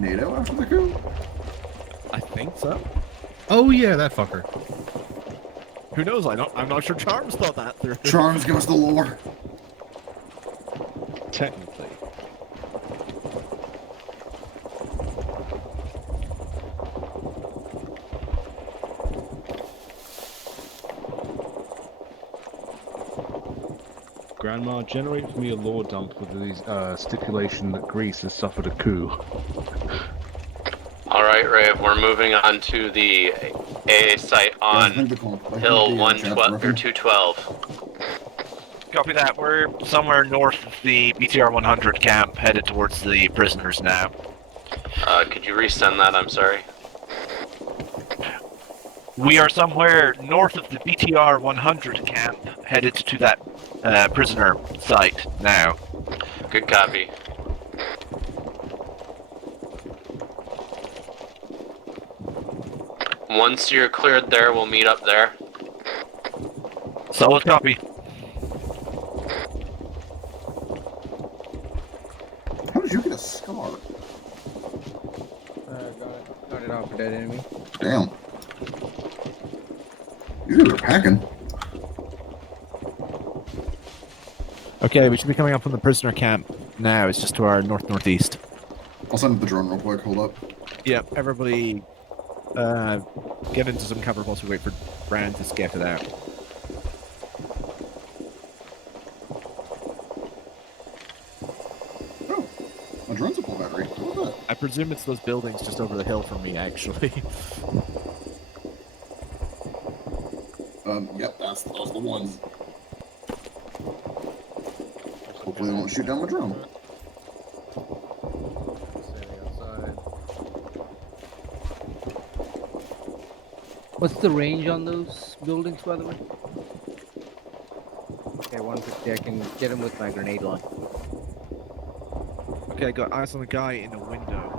NATO after the coup? I think so. Oh yeah, that fucker. Who knows? I'm not sure Charms thought that through. Charms, give us the lore. Technically. Grandma, generate for me a lore dump with the stipulation that Greece has suffered a coup. Alright, Rave, we're moving on to the AA site on Hill 112 or 212. Copy that. We're somewhere north of the BTR 100 camp, headed towards the prisoners now. Could you resend that? I'm sorry. We are somewhere north of the BTR 100 camp, headed to that prisoner site now. Good copy. Once you're cleared there, we'll meet up there. Solid copy. How did you get a scar? Got it off a dead enemy. Damn. You guys are packing. Okay, we should be coming up from the prisoner camp now. It's just to our northeast. I'll send the drone real quick. Hold up. Yep, everybody get into some cover whilst we wait for Bran to scout it out. Oh, my drone's a full battery. What was that? I presume it's those buildings just over the hill from me, actually. Yep, those are the ones. Hopefully they won't shoot down my drone. What's the range on those buildings, by the way? Okay, 150. I can get him with my grenade launcher. Okay, I got eyes on a guy in a window.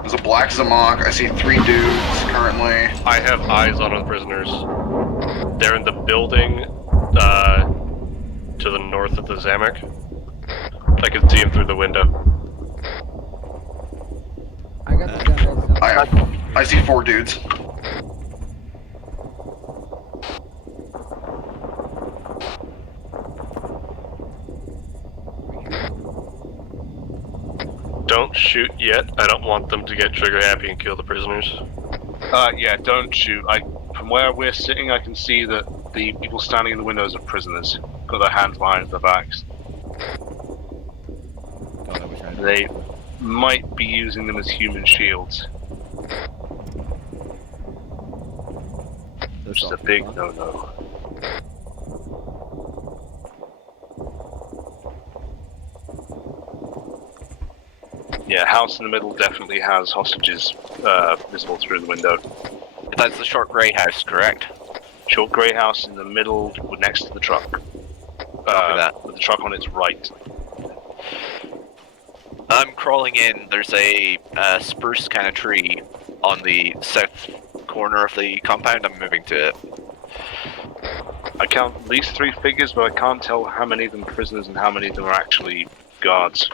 There's a black Zamok. I see 3 dudes currently. I have eyes on the prisoners. They're in the building to the north of the Zamak. I can see them through the window. I got the gun. I see 4 dudes. Don't shoot yet. I don't want them to get trigger happy and kill the prisoners. Yeah, don't shoot. From where we're sitting, I can see that the people standing in the windows are prisoners. Got their hands behind their backs. God, I wish I had. They might be using them as human shields. Which is a big no-no. Yeah, house in the middle definitely has hostages visible through the window. That's the short grey house, correct? Short grey house in the middle, next to the truck. With the truck on its right. I'm crawling in. There's a spruce kind of tree on the south corner of the compound. I'm moving to it. I count at least 3 figures, but I can't tell how many of them are prisoners and how many of them are actually guards.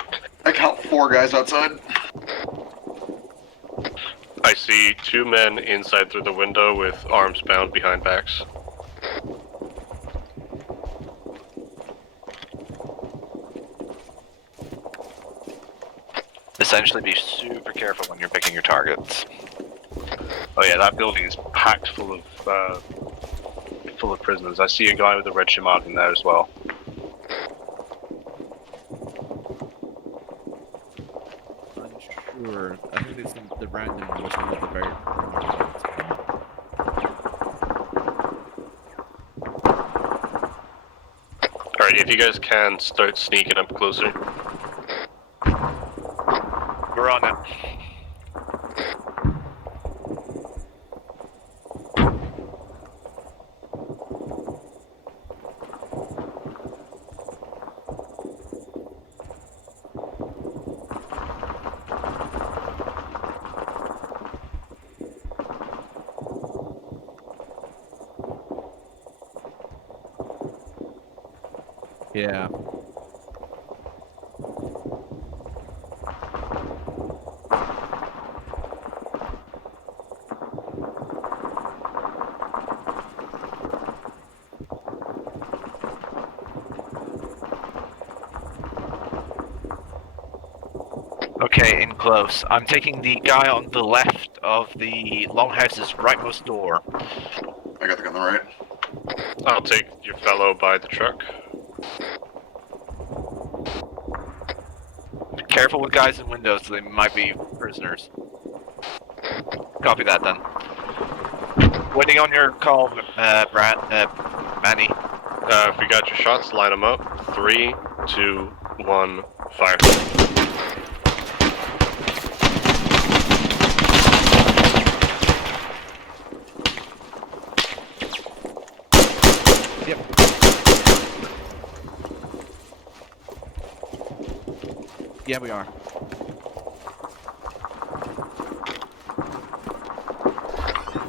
I count 4 guys outside. I see 2 men inside through the window with arms bound behind backs. Essentially, be super careful when you're picking your targets. Oh yeah, that building is packed full of prisoners. I see a guy with a red mark in there as well. Unsure. I think it's the random was at the very. Alright, if you guys can, start sneaking up closer. We're on it. Yeah. Okay, in close. I'm taking the guy on the left of the longhouse's rightmost door. I got the gun on the right. I'll take your fellow by the truck. Careful with guys in windows, they might be prisoners. Copy that then. Waiting on your call, Manny. If you got your shots, line them up. 3, 2, 1, fire. Yep. Yeah, we are.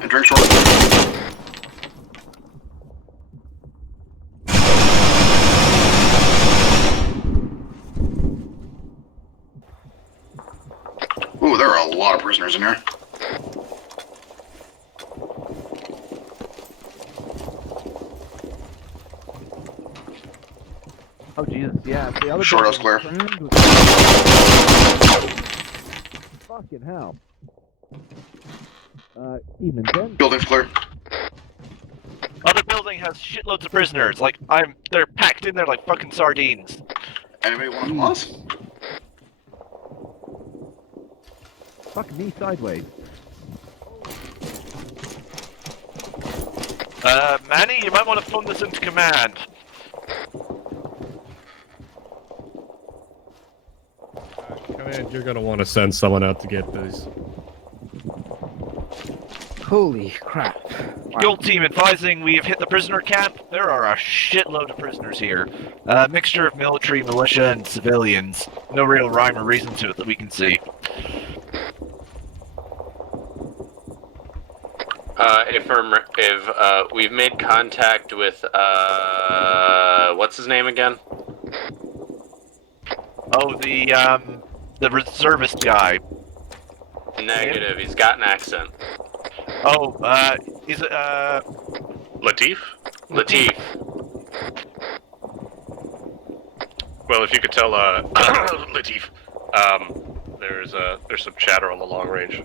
Entering short. Ooh, there are a lot of prisoners in here. Oh Jesus, yeah. The other Short house clear. Fucking hell. Evening, Jen. Building's clear. Other building has shitloads of prisoners. Like they're packed in there like fucking sardines. Anybody want to come us? Fuck me sideways. Manny, you might want to phone this into command. Command, you're gonna want to send someone out to get these. Holy crap. Wow. Gold team advising we have hit the prisoner camp. There are a shitload of prisoners here. Mixture of military, militia, and civilians. No real rhyme or reason to it that we can see. If we've made contact with what's his name again? Oh, the reservist guy. Negative. He's got an accent. Oh, is it Latif? Latif. Well, if you could tell Latif, there's some chatter on the long range.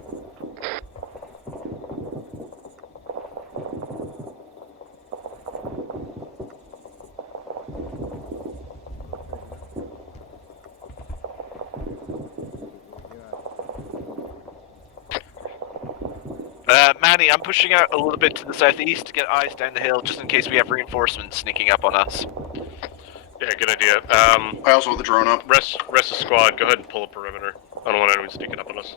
Manny, I'm pushing out a little bit to the southeast to get eyes down the hill, just in case we have reinforcements sneaking up on us. Yeah, good idea. I also have the drone up. Rest the squad. Go ahead and pull a perimeter. I don't want anyone sneaking up on us.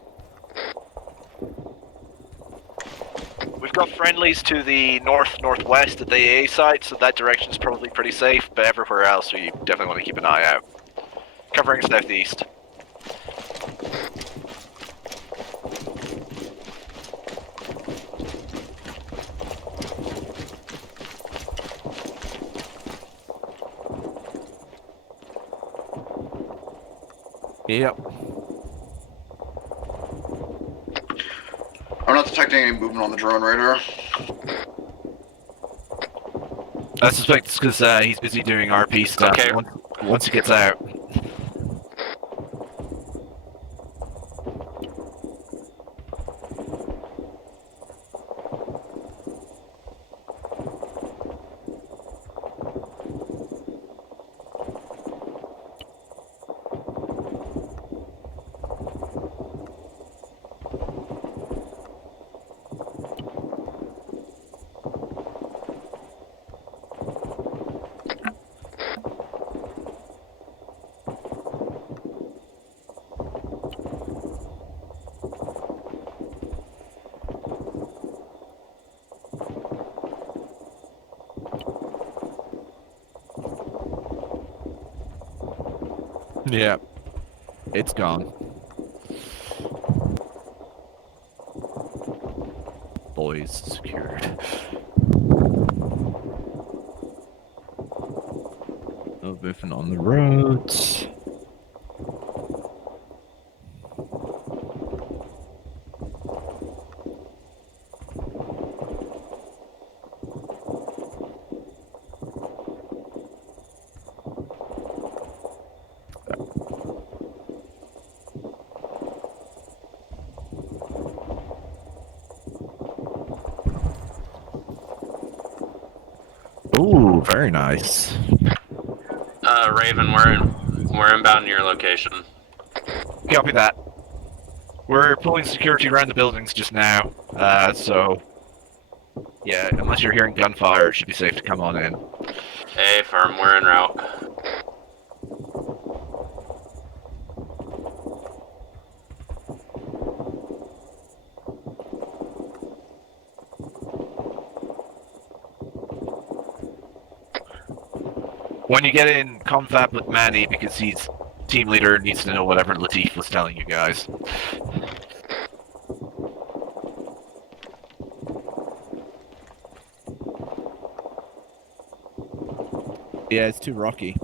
We've got friendlies to the north-northwest at the AA site, so that direction's probably pretty safe, but everywhere else we definitely want to keep an eye out. Covering southeast. Yep. I'm not detecting any movement on the drone radar. I suspect it's because he's busy doing RP stuff. Okay. Once he gets out. Yeah. It's gone. Boys secured. No movement on the roads. Ooh, very nice. Raven, we're inbound in your location. Copy that. We're pulling security around the buildings just now, so... Yeah, unless you're hearing gunfire, it should be safe to come on in. Hey, firm, we're en route. When you get in confab with Manny, because he's team leader, needs to know whatever Latif was telling you guys. Yeah, it's too rocky.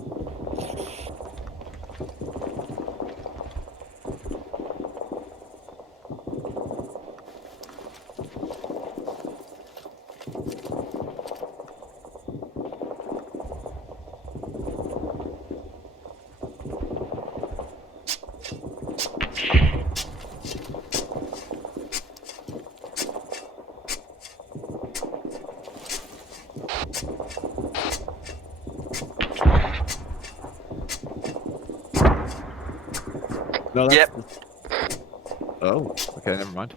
No, that's... Yep. Oh, okay, never mind.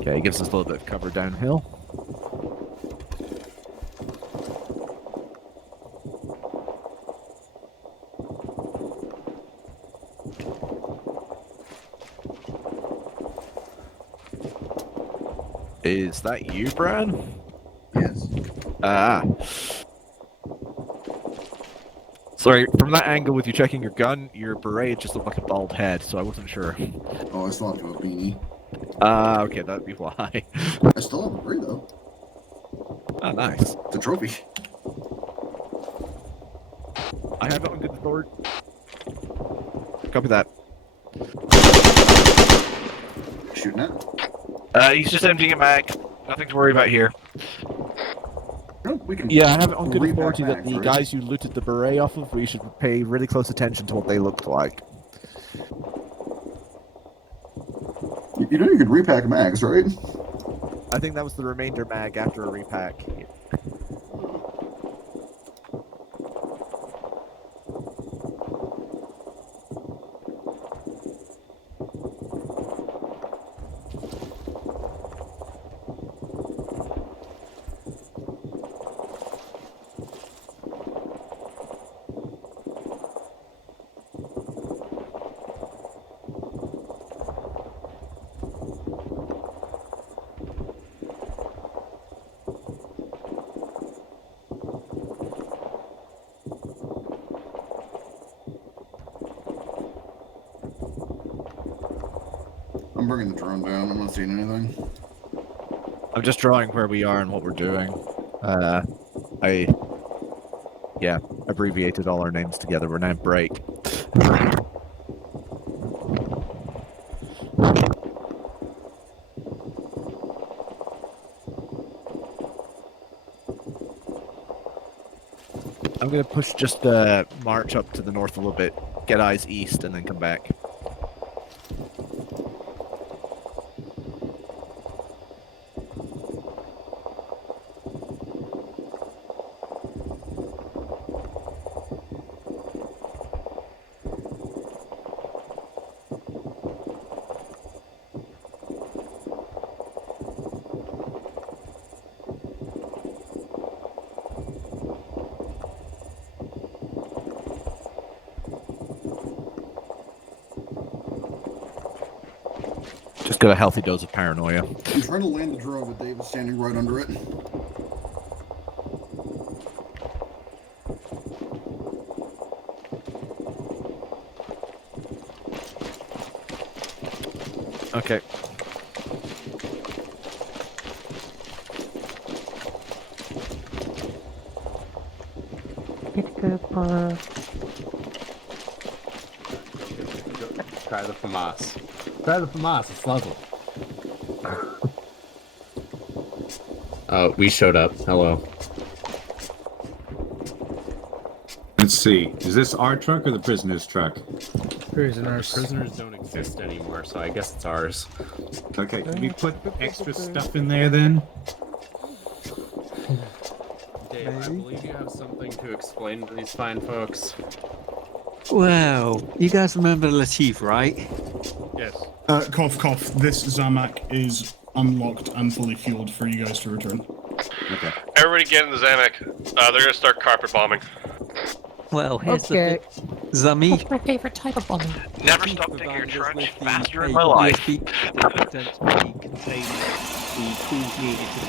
Okay, it gives us a little bit of cover downhill. Is that you, Bran? Yes. Ah. Sorry, from that angle with you checking your gun, your beret just looked like a bald head, so I wasn't sure. Oh, I still have to have a beanie. Ah, okay, that'd be why. I still have a beret, though. Ah, nice. It's a trophy. I have it on good authority. Copy that. Shooting it? He's just emptying a mag. Nothing to worry about here. No, we can. Yeah, I have it on good repack authority that bags, the right? guys you looted the beret off of, we should pay really close attention to what they looked like. You know you could repack mags, right? I think that was the remainder mag after a repack. I'm bringing the drone down. I'm not seeing anything. I'm just drawing where we are and what we're doing. Yeah, abbreviated all our names together. We're now break. I'm gonna push just march up to the north a little bit, get eyes east, and then come back. Just got a healthy dose of paranoia. I'm trying to land the drone, but Dave is standing right under it. Okay. Try the FAMAS. Try the FAMAS, it's lovely. We showed up. Hello. Let's see. Is this our truck or the prisoner's truck? Prisoners. Prisoners don't exist anymore, so I guess it's ours. Okay, can we put extra stuff in there then? Dave, I believe you have something to explain to these fine folks. Well, you guys remember Latif, right? Yes. Cough, cough. This Zamak is unlocked and fully fueled for you guys to return. Okay. Everybody get in the Zamak. They're gonna start carpet bombing. Well, here's Okay. the thing. Zami, What's my favorite type of bombing? Never stop digging your trench faster in my life. contains the tools needed to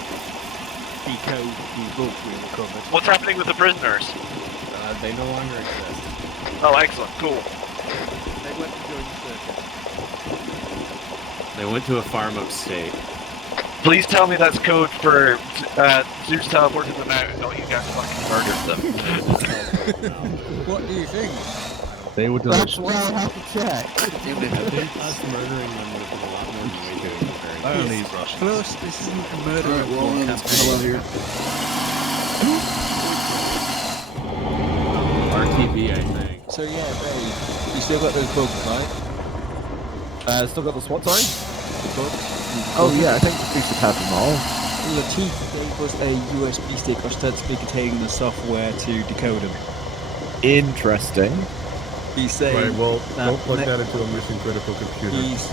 decode the book we recovered. What's happening with the prisoners? They no longer exist. Oh, excellent. Cool. They went to join the circus. They went to a farm upstate. Please tell me that's code for Zeus teleported them out and don't you guys fucking murdered them. What do you think? They would That's why I have to check. I think us murdering them would have been a lot more than we do. I don't need Russians. Plus, this isn't a murder. Alright, well, let's get the hell out of here. RTV, I think. So yeah, babe, you still got those bugs, right? Still got the SWAT, sorry? The bugs? Oh yeah, I think we should have them all. Latif gave us a USB stick ostensibly containing the software to decode them. Interesting. He's saying Right, well, that don't plug that into a mission critical computer. he's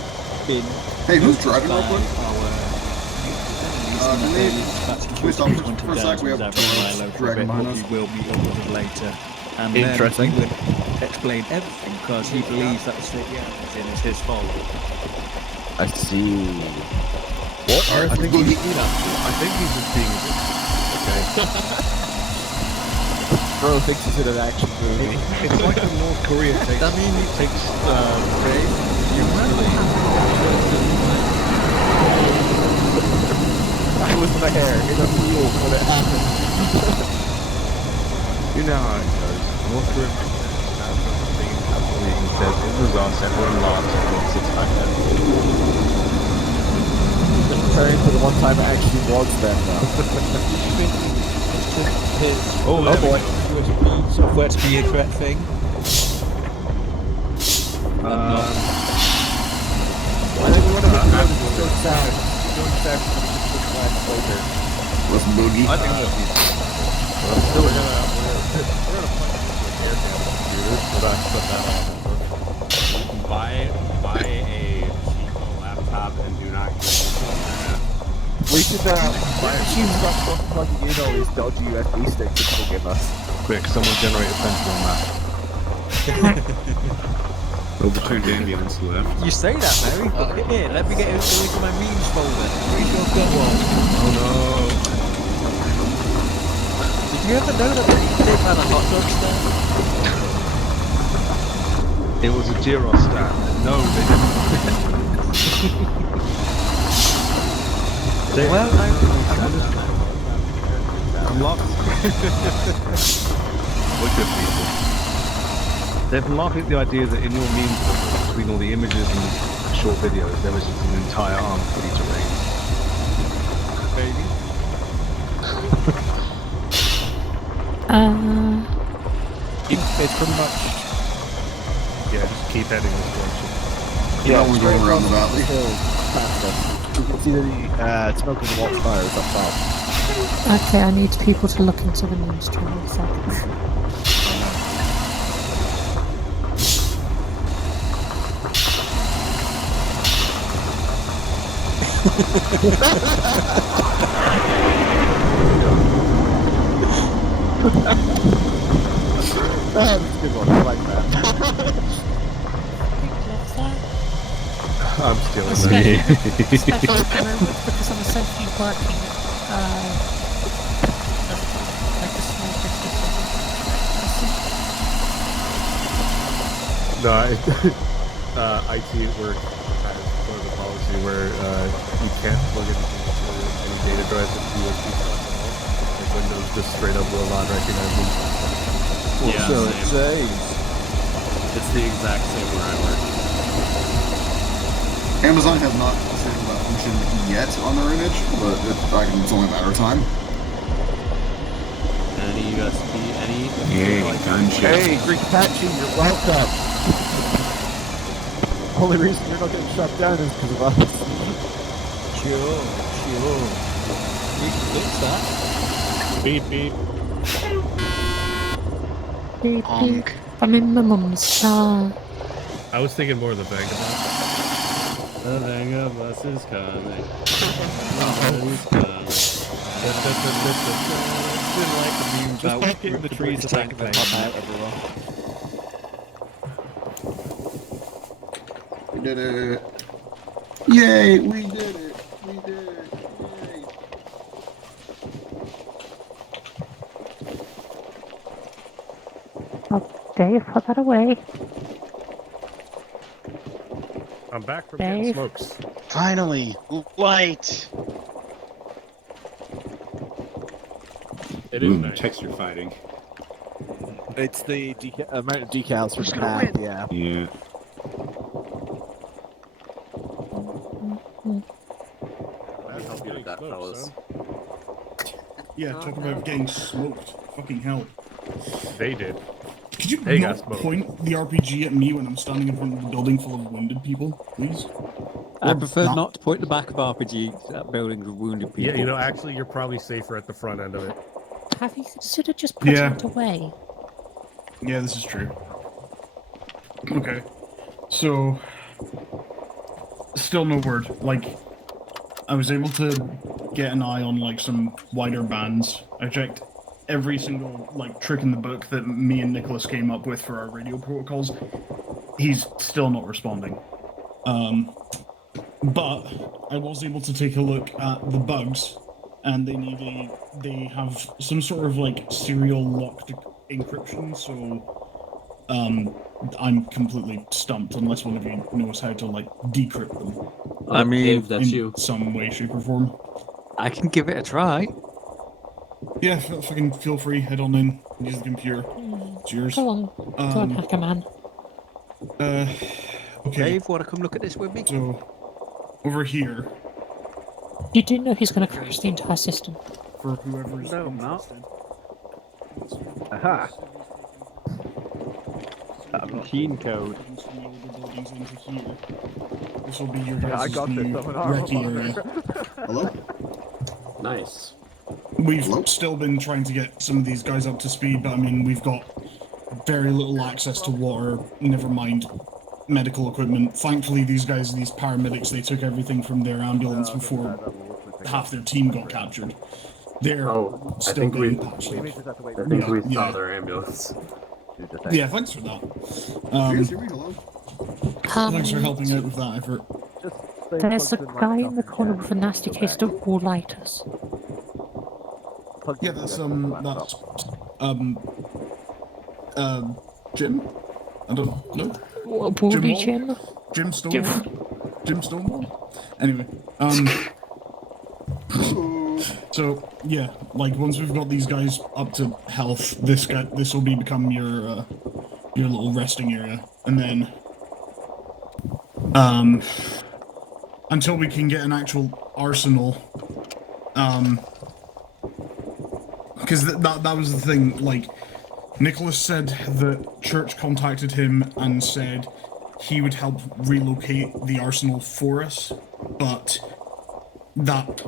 been. Hey, who's driving real quick? Can we stop for a sec? We have dragging behind us. We will meet up with him later. And Interesting. then he would explain everything because he believes that the state the animal's in is his fault. I see. What? I think he's I think he's just being a bit. Okay. Bro thinks he's in an action movie. It's like when North Korea takes I was there in a pool when it happened. You know how it goes. North Korea has something happening. He says it was us, everyone laughs, everyone sits back there. Comparing to the one time it actually was them though. Oh boy. USB software to be a correct thing. I think we want to hit the road and go south. Going south later. Let's boogie. I think we're gonna play air camp computers, so that's put that on. Buy a cheap laptop and do not use it. We should stop plugging in all these dodgy USB sticks that will give us. Quick, someone generate a pencil on that. Overturned ambulance left. You say that, Mary, but here, let me get it into my memes folder. Pretty sure I've got one. Oh no! Did you ever know that they had a hot dog stand? It was a gyro stand. No, they didn't. Well, I'm lost. Look at people. They've laughed at the idea that in your memes, between all the images and short videos, there was just an entire arm fully terrain. Baby. It's pretty much. Yeah, just keep heading this direction. Yeah, we're going around the valley. You can see the smoke of the watchfires up top. Okay, I need people to look into the news channel seconds. That's a good one. I like that. I'm still in Especially there. because I'm essentially working like a small business. No, IT at work has sort of a policy where you can't plug into any data drive with USB stuff at all. Like Windows just straight up will not recognize them. Yeah, so it same. says. It's the exact same where I work. Amazon have not disabled that function yet on their image, but it's only a matter of time. Any USB, any... Yay, gunship. Hey, Greek Apache, you're welcome. Only reason you're not getting shut down is because of us. Sure. You can fix that. Beep, beep. Beep, beep. I'm in my mum's car. I was thinking more of the vagabond. The Vagabus is coming. He's coming. Didn't like the meme Just about keep getting the trees British attacking tank them playing out everywhere. We did it. Yay, we did it. We did it. Yay. Oh, Dave, put that away. I'm back from getting Dave. smokes. Finally, light. It is nice. Texture fighting. It's the amount of decals for the path, yeah. Yeah. I'll help you with that, fellas. Yeah, talk about getting smoked. Fucking hell. They did. Could you They got not smoked. point the RPG at me when I'm standing in front of a building full of wounded people, please? I prefer not to point the back of RPGs at buildings with wounded people. Yeah, you know, actually, you're probably safer at the front end of it. Have you considered just putting Yeah. it away? Yeah, this is true. Okay. So, still no word. Like, I was able to get an eye on, like, some wider bands. I checked every single, like, trick in the book that me and Nicolas came up with for our radio protocols. He's still not responding. But I was able to take a look at the bugs, and they have some sort of, like, serial locked encryption, so I'm completely stumped unless one of you knows how to, like, decrypt them. I mean, Dave, that's in you. some way, shape, or form. I can give it a try. Yeah, fucking feel free, head on in, use the computer. Cheers. Go on, go on, hacker man. Okay. Dave, wanna come look at this with me? So, over here, You do know he's going to crash the entire system. for whoever is No, I'm not. interested. Aha. That machine code. This will be your Yeah, I guys' got new this. I'm an Arma recce area. Hello? Nice. We've still been trying to get some of these guys up to speed, but I mean, we've got very little access to water, never mind medical equipment. Thankfully, these guys, these paramedics, they took everything from their ambulance before half their team got captured. They're still getting patched up. I think we saw their ambulance. Yeah, thanks for that. Thanks for helping out with that effort. There's a guy in the corner with a nasty case of wall lighters. Yeah, that's Jim? I don't know. Woody Jim? Jim Stone? Jim. Jim Stonewall. Anyway, so yeah, like once we've got these guys up to health, this will become your little resting area, and then until we can get an actual arsenal, because that was the thing. Like Nicolas said that Church contacted him and said he would help relocate the arsenal for us, but that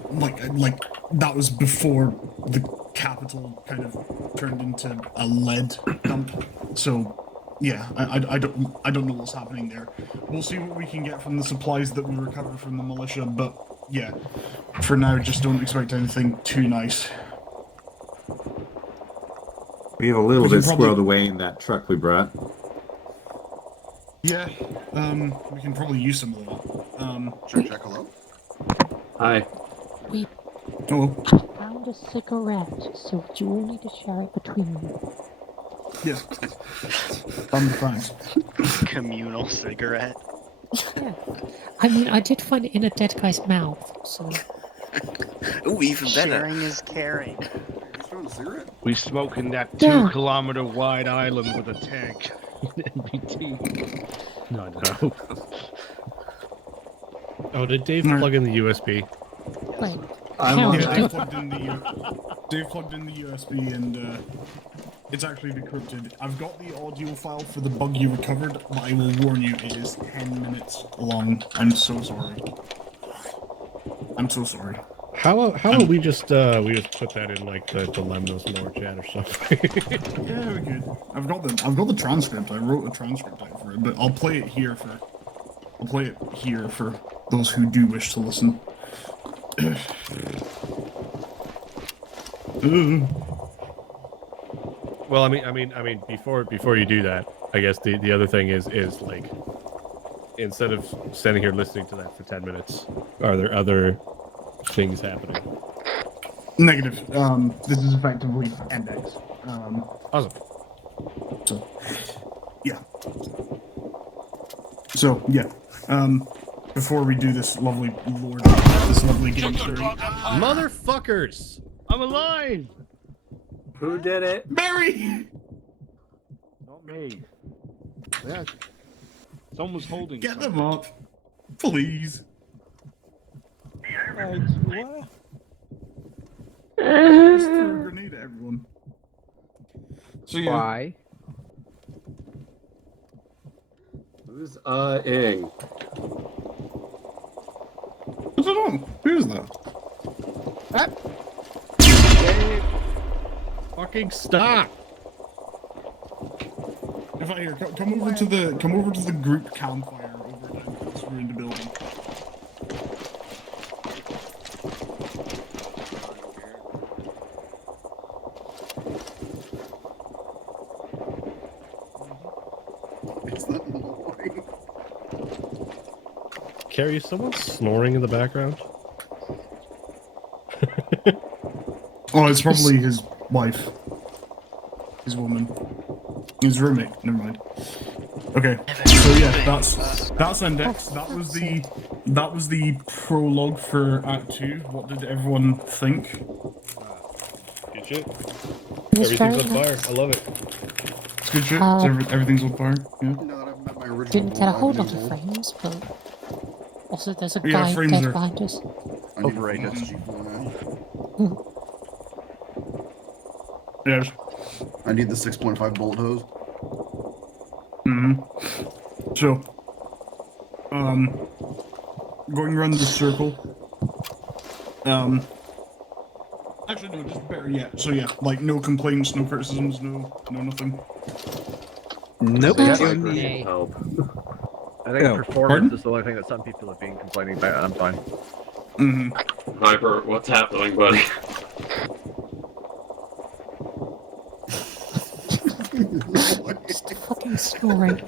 that was before the capital kind of turned into a lead dump. So yeah, I don't know what's happening there. We'll see what we can get from the supplies that we recover from the militia, but yeah, for now just don't expect anything too nice. We have a little bit squirreled away in that truck we brought. Yeah, we can probably use some of that. Sure, check hello. Hi. We found a cigarette, so you all need to share it between you. Yeah. Thanks. Communal cigarette. Yeah. I mean, I did find it in a dead guy's mouth, so... Ooh, even better. Sharing is caring. We smoke in that 2-kilometer wide island with a tank. NVT. No. Oh, did Dave plug in the USB? Wait. Dave plugged in the USB and it's actually decrypted. I've got the audio file for the bug you recovered, but I will warn you, it is 10 minutes long. I'm so sorry. I'm so sorry. How about we just put that in like the Lemnos lore chat or something? Yeah, we could. I've got the transcript. I wrote a transcript out for it, but I'll play it here for those who do wish to listen. Well, I mean, before you do that, I guess the other thing is like, instead of standing here listening to that for 10 minutes, are there other things happening? Negative. This is effectively index. Awesome. So yeah. Before we do this lovely game story. Motherfuckers! I'm alive! Who did it? Mary! Not me. Yeah. Someone's holding. Get them up, please. Just threw a grenade at everyone. So yeah. Why? Who's ing? What's it on? Who's that? Hey, fucking stop! If I hear, come over to the group campfire over at this ruined building. Carrie, is someone snoring in the background? Oh, it's probably his wife. His woman. His roommate. Never mind. Okay. So yeah, that's index. That was the prologue for Act 2. What did everyone think? Good shit. It's Everything's on very fire. I love it. It's good shit. Everything's on fire. Yeah. Didn't get a whole lot of frames, but also there's a Yeah, guy frames dead are- behind us. Overrated. Yes. I need the 6.5 bullet hose. So, going around the circle. Actually, no, just better yet. So yeah, like no complaints, no criticisms, no nothing. Nope. Yeah. Help. I think performance is the only thing that some people have been complaining about, and I'm fine. Viper, what's happening, buddy? Just fucking snoring.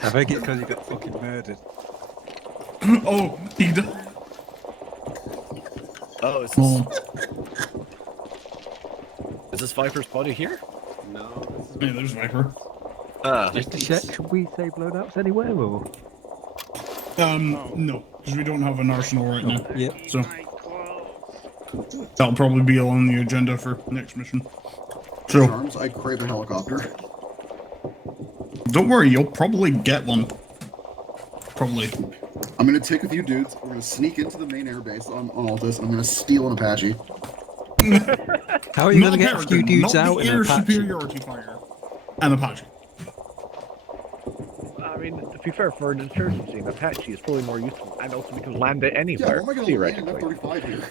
I think it's because you got fucking murdered. Oh, he died. Oh, is this Viper's body here? No. Yeah, there's Viper. Just to check, should we say blown ups anywhere, or? No, because we don't have an arsenal right now. Yep. So that'll probably be on the agenda for next mission. So, Charms, I crave a helicopter. Don't worry, you'll probably get one. Probably. I'm gonna take a few dudes. We're gonna sneak into the main airbase on Altus, and I'm gonna steal an Apache. How are you gonna get a few dudes out in an an air Apache? superiority fire? An Apache. I mean, to be fair, for an insurgency, an Apache is probably more useful, and also we can land it Yeah, anywhere, where am I gonna land an theoretically. F-35 here?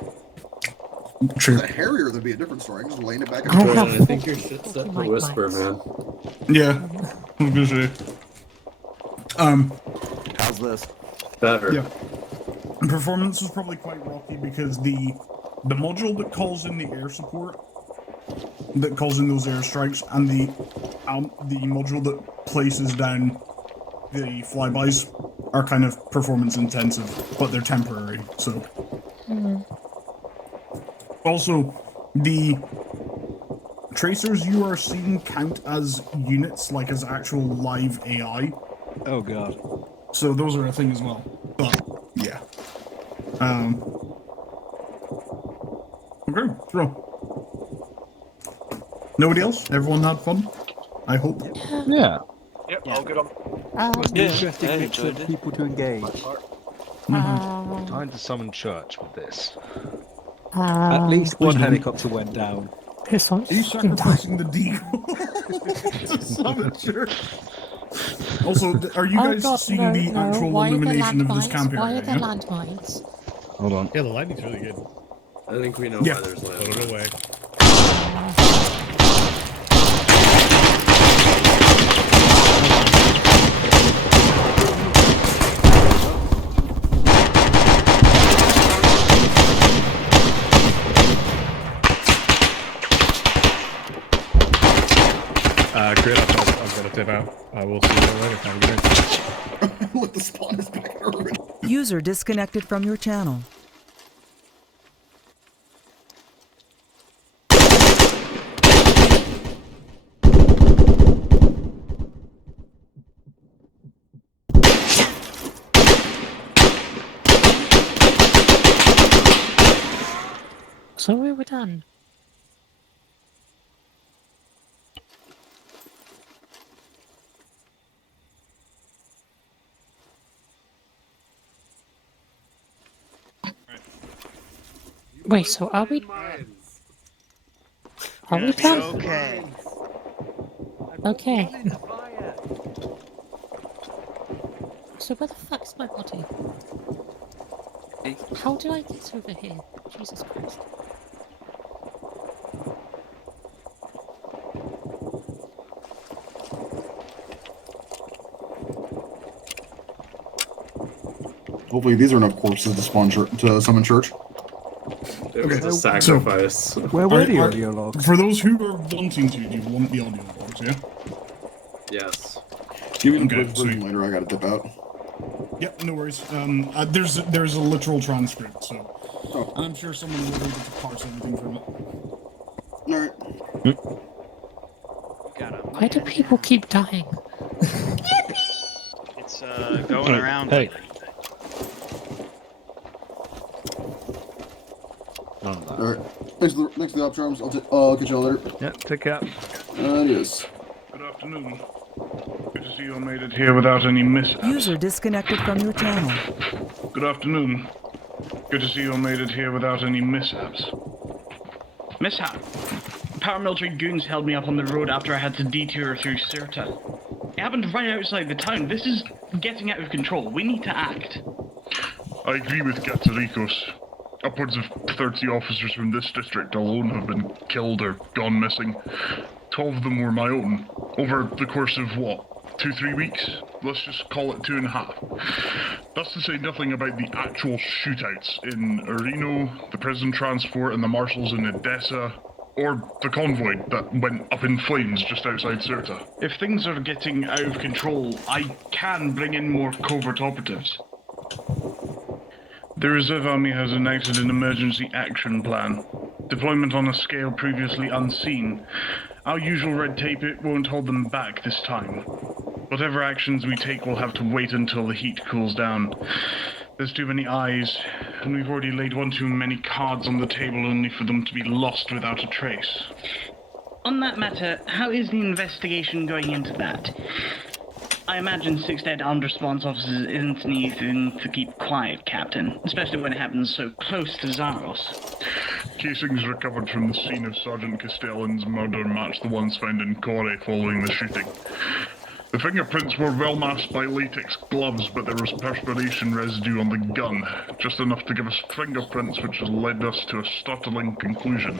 True. The Harrier, that'd be a different story. I'm just laying it back. I think your shit's set for Whisper, man. Yeah. I was gonna say. How's this? Better. Yeah. Performance was probably quite rocky because the module that calls in the air support, that calls in those airstrikes, and the module that places down the flybys are kind of performance intensive, but they're temporary. So. Also, the tracers you are seeing count as units, like as actual live AI. Oh god. So those are a thing as well. But yeah. Okay, so nobody else? Everyone had fun? I hope. Yeah. Yep, all good on. Most interesting mix of people to engage. Time to summon church with this. At least one helicopter went down. This one's Are you sacrificing the deagle to summon church? Also, are you guys seeing the actual illumination of this camp Why area? are there landmines? Hold on. Yeah, the lighting's really good. I think we know Yeah. why there's Put land. it away. Grid, I'm gonna tip out. I will see you later. Have a good night. Look, the spawn is back already. User disconnected from your channel. So we were done. Wait, so are we? Are we done? Okay. Okay. So where the fuck's my body? How did I get over here? Jesus Christ. Hopefully these are enough corpses to spawn to summon church. It was Okay, a sacrifice. Where were the audio logs? For those who are wanting to, do you want the audio logs, yeah? Yes. Give me the Okay, quick version later, I gotta dip out. Yep, no worries. There's a literal transcript, so and I'm sure someone will be able to parse everything from it. Alright. Why do people keep dying? It's going around. Hey. Alright. Thanks for the op charms. I'll catch y'all later. Yeah, take care. It is. Good afternoon. Good to see you all made it here without any mishaps. User disconnected from your channel. Good afternoon. Good to see you all made it here without any mishaps. Mishap. Paramilitary goons held me up on the road after I had to detour through Sirta. It happened right outside the town. This is getting out of control. We need to act. I agree with Gatarikos. Upwards of 30 officers from this district alone have been killed or gone missing. 12 of them were my own. Over the course of, what, 2-3 weeks? Let's just call it 2.5. That's to say nothing about the actual shootouts in Areno, the prison transport, and the marshals in Edessa, or the convoy that went up in flames just outside Sirta. If things are getting out of control, I can bring in more covert operatives. The Reserve Army has enacted an emergency action plan. Deployment on a scale previously unseen. Our usual red tape, it won't hold them back this time. Whatever actions we take will have to wait until the heat cools down. There's too many eyes, and we've already laid one too many cards on the table only for them to be lost without a trace. On that matter, how is the investigation going into that? I imagine 6 dead armed response officers isn't anything to keep quiet, Captain, especially when it happens so close to Zaros. Casings recovered from the scene of Sergeant Castellan's murder matched the ones found in Corey following the shooting. The fingerprints were well masked by latex gloves, but there was perspiration residue on the gun, just enough to give us fingerprints which has led us to a startling conclusion.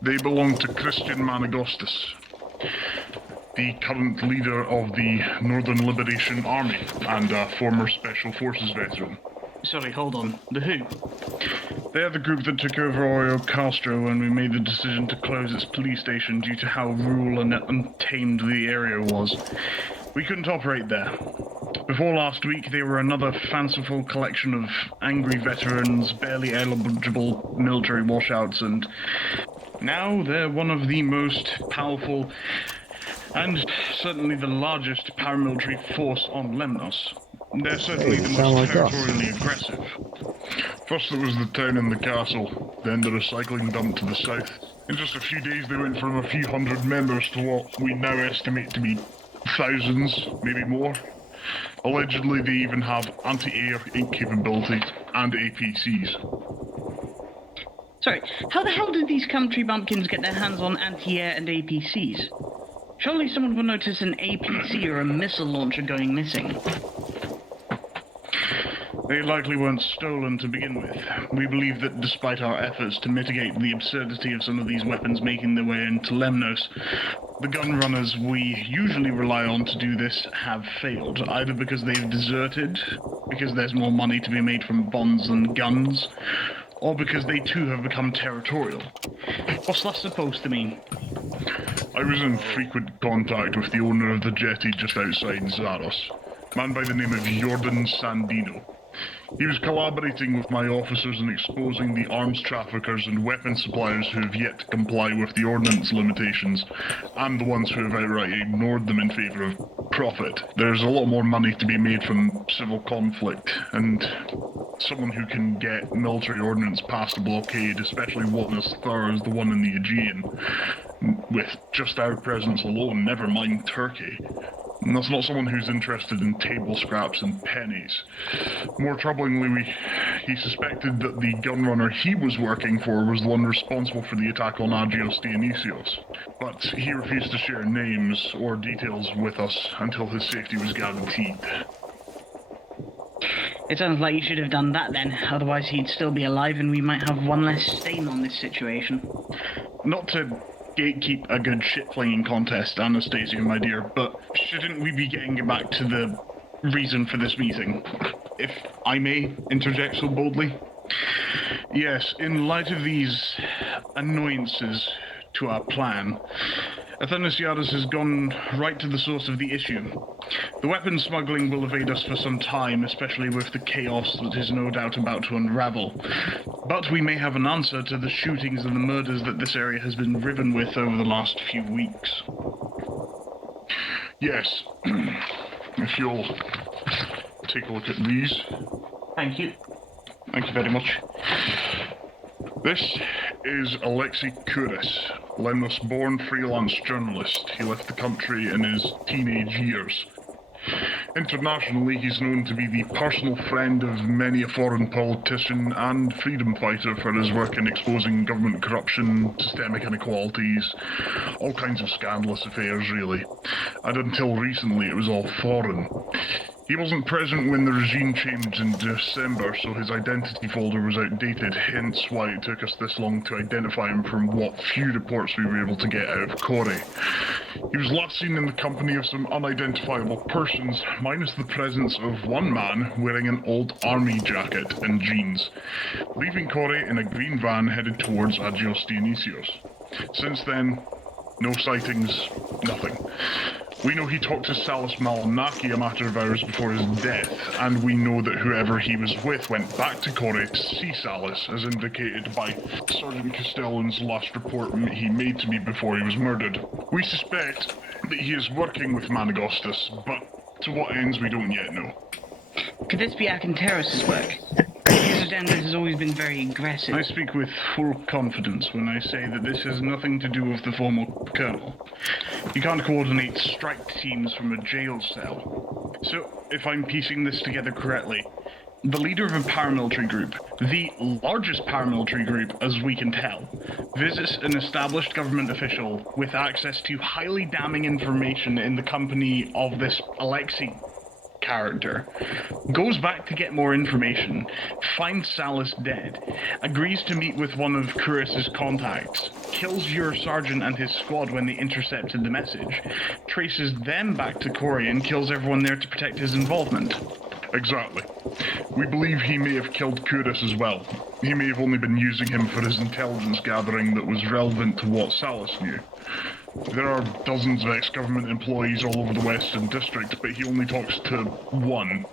They belong to Christian Managostis, the current leader of the Northern Liberation Army and a former Special Forces veteran. Sorry, hold on. The who? They're the group that took over Oreo Castro when we made the decision to close its police station due to how rural and untamed the area was. We couldn't operate there. Before last week, they were another fanciful collection of angry veterans, barely eligible military washouts, and now they're one of the most powerful and certainly the largest paramilitary force on Lemnos. They're certainly the most territorially aggressive. First it was the town and the castle, then the recycling dump to the south. In just a few days they went from a few hundred members to what we now estimate to be thousands, maybe more. Allegedly they even have anti-air capabilities and APCs. Sorry, how the hell did these country bumpkins get their hands on anti-air and APCs? Surely someone will notice an APC or a missile launcher going missing. They likely weren't stolen to begin with. We believe that despite our efforts to mitigate the absurdity of some of these weapons making their way into Lemnos, the gunrunners we usually rely on to do this have failed, either because they've deserted, because there's more money to be made from bonds than guns, or because they too have become territorial. What's that supposed to mean? I was in frequent contact with the owner of the jetty just outside Zaros, a man by the name of Jordan Sandino. He was collaborating with my officers in exposing the arms traffickers and weapon suppliers who have yet to comply with the ordnance limitations, and the ones who have outright ignored them in favour of profit. There's a lot more money to be made from civil conflict, and someone who can get military ordnance past a blockade, especially one as thorough as the one in the Aegean, with just our presence alone, never mind Turkey. And that's not someone who's interested in table scraps and pennies. More troublingly, he suspected that the gunrunner he was working for was the one responsible for the attack on Agios Dionysios. But he refused to share names or details with us until his safety was guaranteed. It sounds like you should have done that then, otherwise he'd still be alive and we might have one less stain on this situation. Not to gatekeep a good shit-flinging contest, Anastasia, my dear, but shouldn't we be getting back to the reason for this meeting? If I may interject so boldly? Yes, in light of these annoyances to our plan, Athanasiadis has gone right to the source of the issue. The weapon smuggling will evade us for some time, especially with the chaos that is no doubt about to unravel. But we may have an answer to the shootings and the murders that this area has been riven with over the last few weeks. Yes. If you'll take a look at these. Thank you. Thank you very much. This is Alexei Kouris, Lemnos-born freelance journalist. He left the country in his teenage years. Internationally, he's known to be the personal friend of many a foreign politician and freedom fighter for his work in exposing government corruption, systemic inequalities, all kinds of scandalous affairs, really. And until recently, it was all foreign. He wasn't present when the regime changed in December, so his identity folder was outdated, hence why it took us this long to identify him from what few reports we were able to get out of Corey. He was last seen in the company of some unidentifiable persons, minus the presence of one man wearing an old army jacket and jeans, leaving Corey in a green van headed towards Agios Dionysios. Since then, no sightings, nothing. We know he talked to Salis Malinaki a matter of hours before his death, and we know that whoever he was with went back to Corey to see Salis, as indicated by Sergeant Castellan's last report he made to me before he was murdered. We suspect that he is working with Managostus, but to what ends we don't yet know. Could this be Acanteros's work? His agenda has always been very aggressive. I speak with full confidence when I say that this has nothing to do with the former colonel. You can't coordinate strike teams from a jail cell. So, if I'm piecing this together correctly, the leader of a paramilitary group, the largest paramilitary group as we can tell, visits an established government official with access to highly damning information in the company of this Alexei character, goes back to get more information, finds Salis dead, agrees to meet with one of Kuris's contacts, kills your sergeant and his squad when they intercepted the message, traces them back to Corey and kills everyone there to protect his involvement. Exactly. We believe he may have killed Kuris as well. He may have only been using him for his intelligence gathering that was relevant to what Salis knew. There are dozens of ex-government employees all over the Western District, but he only talks to one.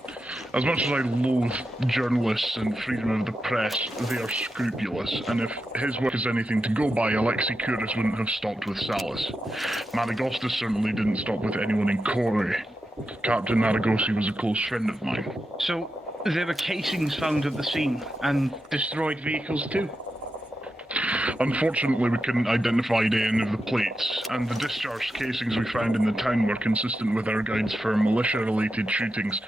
As much as I loathe journalists and freedom of the press, they are scrupulous, and if his work is anything to go by, Alexei Kuris wouldn't have stopped with Salis. Managostus certainly didn't stop with anyone in Corey. Captain Naragosi was a close friend of mine. So, there were casings found at the scene, and destroyed vehicles too? Unfortunately, we couldn't identify any of the plates, and the discharged casings we found in the town were consistent with our guides for militia-related shootings.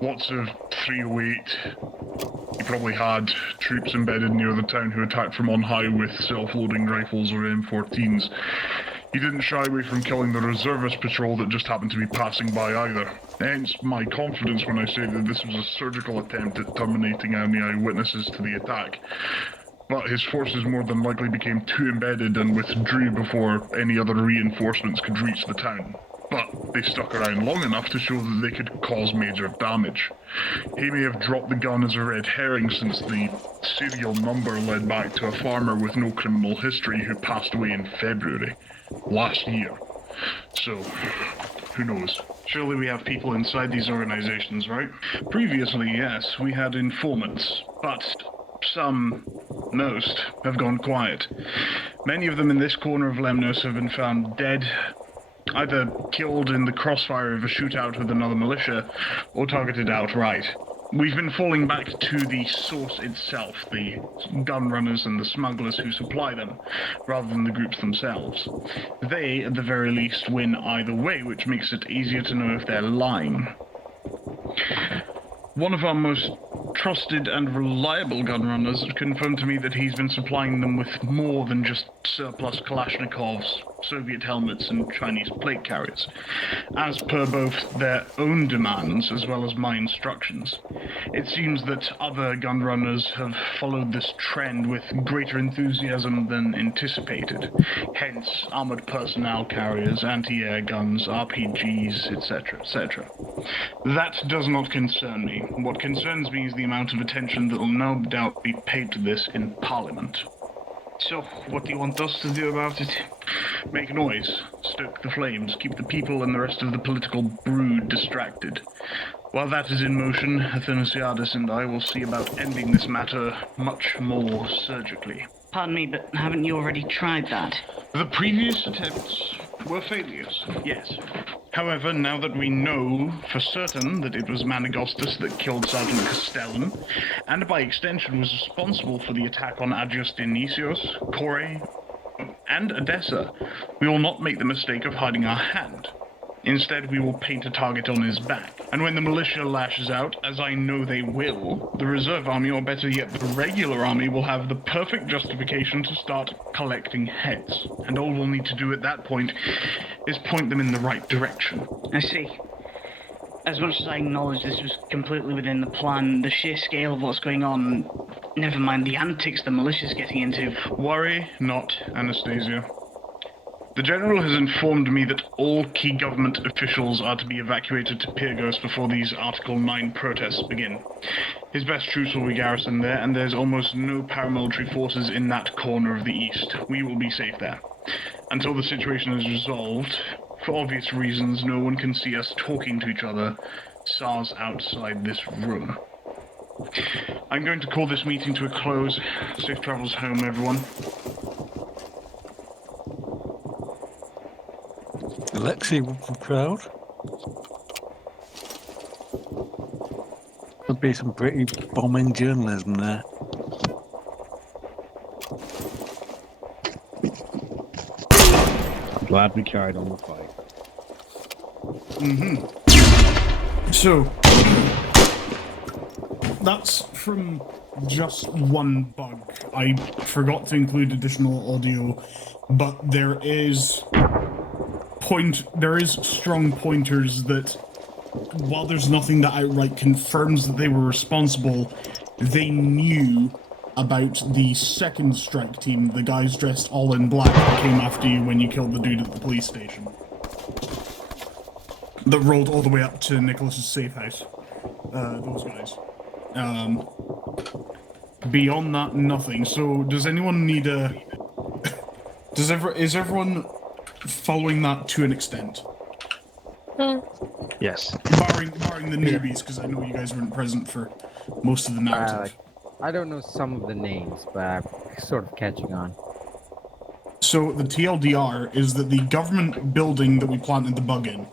Lots of 308. He probably had troops embedded near the town who attacked from on high with self-loading rifles or M14s. He didn't shy away from killing the reservist patrol that just happened to be passing by either. Hence my confidence when I say that this was a surgical attempt at terminating any eyewitnesses to the attack. But his forces more than likely became too embedded and withdrew before any other reinforcements could reach the town. But they stuck around long enough to show that they could cause major damage. He may have dropped the gun as a red herring since the serial number led back to a farmer with no criminal history who passed away in February last year. So, who knows? Surely we have people inside these organizations, right? Previously, yes, we had informants, but most, have gone quiet. Many of them in this corner of Lemnos have been found dead, either killed in the crossfire of a shootout with another militia, or targeted outright. We've been falling back to the source itself, the gunrunners and the smugglers who supply them, rather than the groups themselves. They, at the very least, win either way, which makes it easier to know if they're lying. One of our most trusted and reliable gunrunners confirmed to me that he's been supplying them with more than just surplus Kalashnikovs, Soviet helmets, and Chinese plate carriers, as per both their own demands as well as my instructions. It seems that other gunrunners have followed this trend with greater enthusiasm than anticipated, hence armored personnel carriers, anti-air guns, RPGs, etc., etc. That does not concern me. What concerns me is the amount of attention that will no doubt be paid to this in Parliament. So, what do you want us to do about it? Make noise, stoke the flames, keep the people and the rest of the political brood distracted. While that is in motion, Athanasiadis and I will see about ending this matter much more surgically. Pardon me, but haven't you already tried that? The previous attempts were failures, yes. However, now that we know for certain that it was Managostus that killed Sergeant Castellan, and by extension was responsible for the attack on Agios Dionysios, Corey, and Odessa, we will not make the mistake of hiding our hand. Instead, we will paint a target on his back. And when the militia lashes out, as I know they will, the reserve army, or better yet, the regular army, will have the perfect justification to start collecting heads. And all we'll need to do at that point is point them in the right direction. I see. As much as I acknowledge this was completely within the plan, the sheer scale of what's going on, never mind the antics the militia's getting into. Worry not, Anastasia. The General has informed me that all key government officials are to be evacuated to Pyrgos before these Article 9 protests begin. His best troops will be garrisoned there, and there's almost no paramilitary forces in that corner of the east. We will be safe there. Until the situation is resolved, for obvious reasons, no one can see us talking to each other. SARS outside this room. I'm going to call this meeting to a close. Safe travels home, everyone. Alexei would be proud. There'd be some pretty bombing journalism there. I'm glad we carried on the fight. So, that's from just one bug. I forgot to include additional audio, but there is strong pointers that while there's nothing that outright confirms that they were responsible, they knew about the second strike team, the guys dressed all in black that came after you when you killed the dude at the police station. That rolled all the way up to Nicolas's safe house. Those guys. Beyond that, nothing. So, does anyone need a... Is everyone following that to an extent? Yes. Barring the newbies, because I know you guys weren't present for most of the narrative. I don't know some of the names, but I'm sort of catching on. So the TLDR is that the government building that we planted the bug in,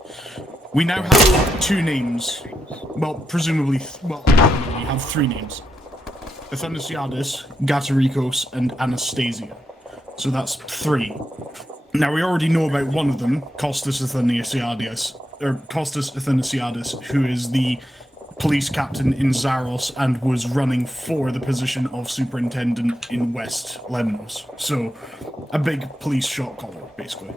we now have 2 names. Well, presumably, we have 3 names. Athanasiadis, Gatarikos, and Anastasia. So that's 3. Now we already know about one of them, Kostas Athanasiadis, who is the police captain in Zaros and was running for the position of superintendent in West Lemnos. So, a big police shot caller, basically.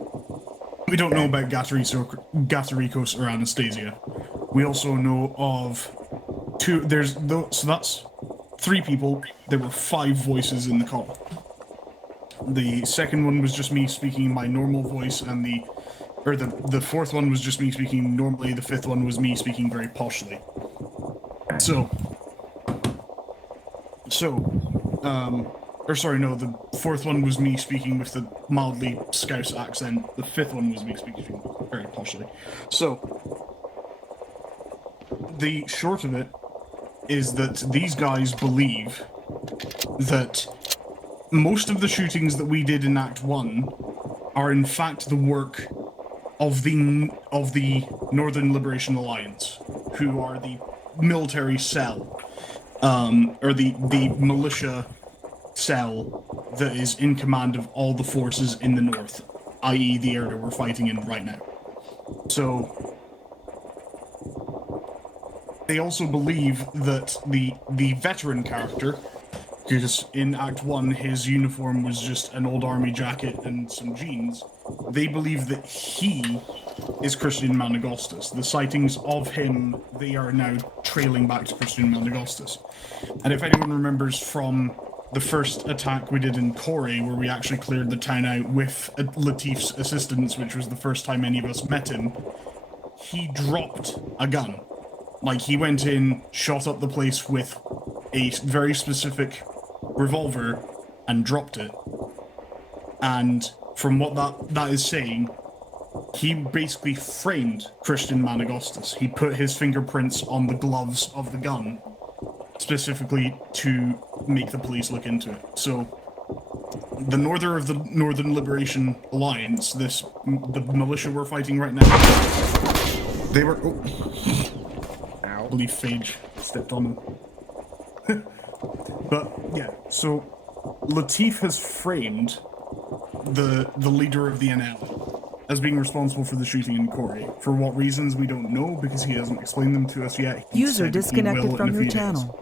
We don't know about Gatarikos or Anastasia. We also know of 2, so that's 3 people. There were 5 voices in the call. The second one was just me speaking in my normal voice, and the 4th one was just me speaking normally, the 5th one was me speaking very poshly. The 4th one was me speaking with the mildly Scouse accent, the 5th one was me speaking very poshly. So, the short of it is that these guys believe that most of the shootings that we did in Act 1 are in fact the work of the Northern Liberation Alliance, who are the military cell, or the militia cell that is in command of all the forces in the north, i.e. the area we're fighting in right now. So, they also believe that the veteran character, because in Act 1 his uniform was just an old army jacket and some jeans, they believe that he is Christian Managostus. The sightings of him, they are now trailing back to Christian Managostus. And if anyone remembers from the first attack we did in Kore, where we actually cleared the town out with Latif's assistance, which was the first time any of us met him, he dropped a gun. Like, he went in, shot up the place with a very specific revolver, and dropped it. And from what that is saying, he basically framed Christian Managostus. He put his fingerprints on the gloves of the gun, specifically to make the police look into it. So, the Northern Liberation Alliance, the militia we're fighting right now, they were... I believe Phage stepped on him. But, yeah, so Latif has framed the leader of the NL as being responsible for the shooting in Kore. For what reasons, we don't know, because he hasn't explained them to us yet. User disconnected from your channel.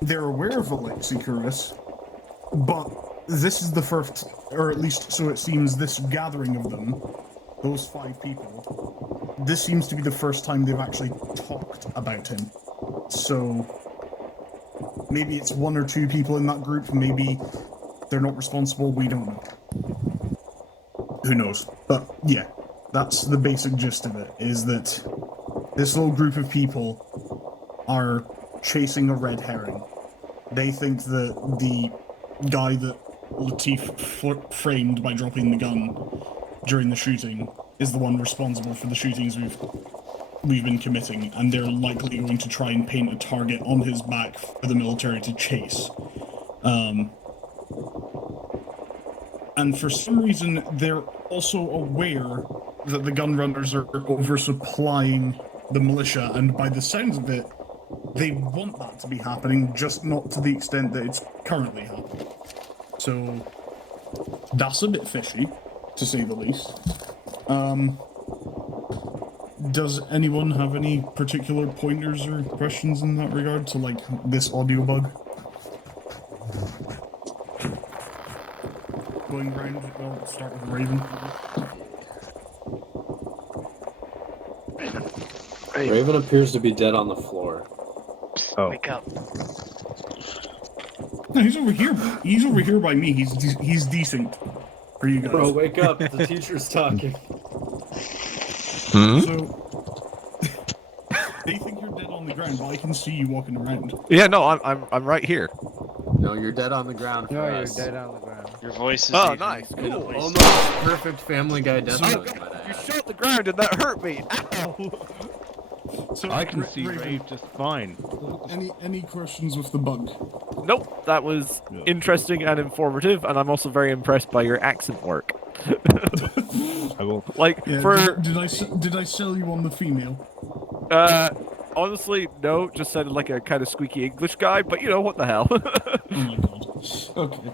They're aware of Alexei, but this is the first, or at least so it seems, this gathering of them, those 5 people, this seems to be the first time they've actually talked about him. So, maybe it's 1 or 2 people in that group, maybe they're not responsible, we don't know. Who knows? But, yeah, that's the basic gist of it, is that this little group of people are chasing a red herring. They think that the guy that Latif framed by dropping the gun during the shooting is the one responsible for the shootings we've been committing, and they're likely going to try and paint a target on his back for the military to chase. And for some reason, they're also aware that the gunrunners are oversupplying the militia, and by the sounds of it, they want that to be happening, just not to the extent that it's currently happening. So, that's a bit fishy, to say the least. Does anyone have any particular pointers or questions in that regard to, like, this audio bug? Going round, well, start with Raven. Raven appears to be dead on the floor. Oh. Wake up. No, he's over here. He's over here by me. He's decent for you guys. Bro, wake up. The teacher's talking. So, they think you're dead on the ground, but I can see you walking around. Yeah, no, I'm right here. No, you're dead on the ground for No, you're us. dead on the ground. Your voice is Oh, even nice. An Cool. almost perfect Family Guy death note, might I You add. shot the ground and that hurt me. Ow. So, I can see Raven, Rave just fine. Any questions with the bug? Nope, that was interesting and informative, and I'm also very impressed by your accent work. I will. Like, Yeah, for... did I sell you on the female? Honestly, no, just sounded like a kind of squeaky English guy, but you know, what the hell. Oh my god. Okay.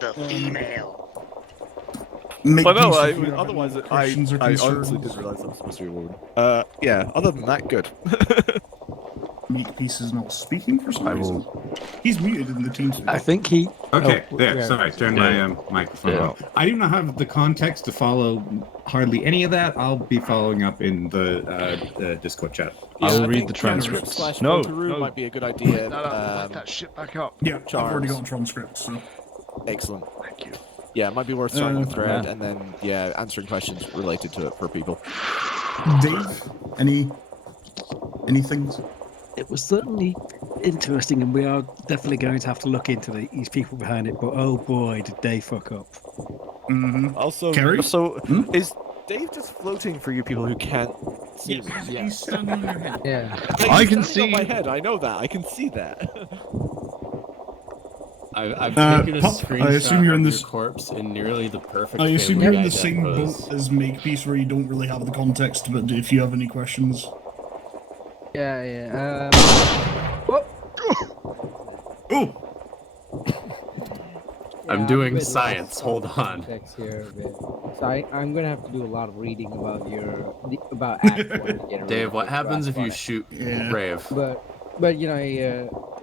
The female. Make But no, peace I if you mean, have otherwise, any I questions or honestly concerns. didn't realize that was supposed to be a woman. Yeah, other than that, good. Makepeace is not speaking for some reason. He's muted in the team. I think he. Okay, Oh, there. yeah. Sorry, turn my microphone on. I do not have the context to follow hardly any of that. I'll be following up in the Discord chat. I will I read think the transcripts. transcript / No, Volcaroo might be a good idea. Put that shit back up. Yeah, I've already Charles. got transcripts, so. Excellent. Thank you. Yeah, it might be worth starting a thread yeah. and then, yeah, answering questions related to it for people. Dave, anything? It was certainly interesting, and we are definitely going to have to look into these people behind it. But oh boy, did they fuck up! Mm-hmm. Also, Kerry? so is Dave just floating for you people who can't see me? He's standing on your head. Yeah. I can He's standing on see. my head. I know that. I can see that. I've taken a Pup, screenshot I assume you're in of this. your corpse in nearly the perfect I assume Family you're in Guy the same death pose. boat as Makepeace, where you don't really have the context. But if you have any questions, Yeah. oh, I'm doing science. Hold on. Here a bit. So I'm gonna have to do a lot of reading about about Act 1 to get a Dave, really what good happens if grasp on you it. shoot Yeah. Rave? But you know,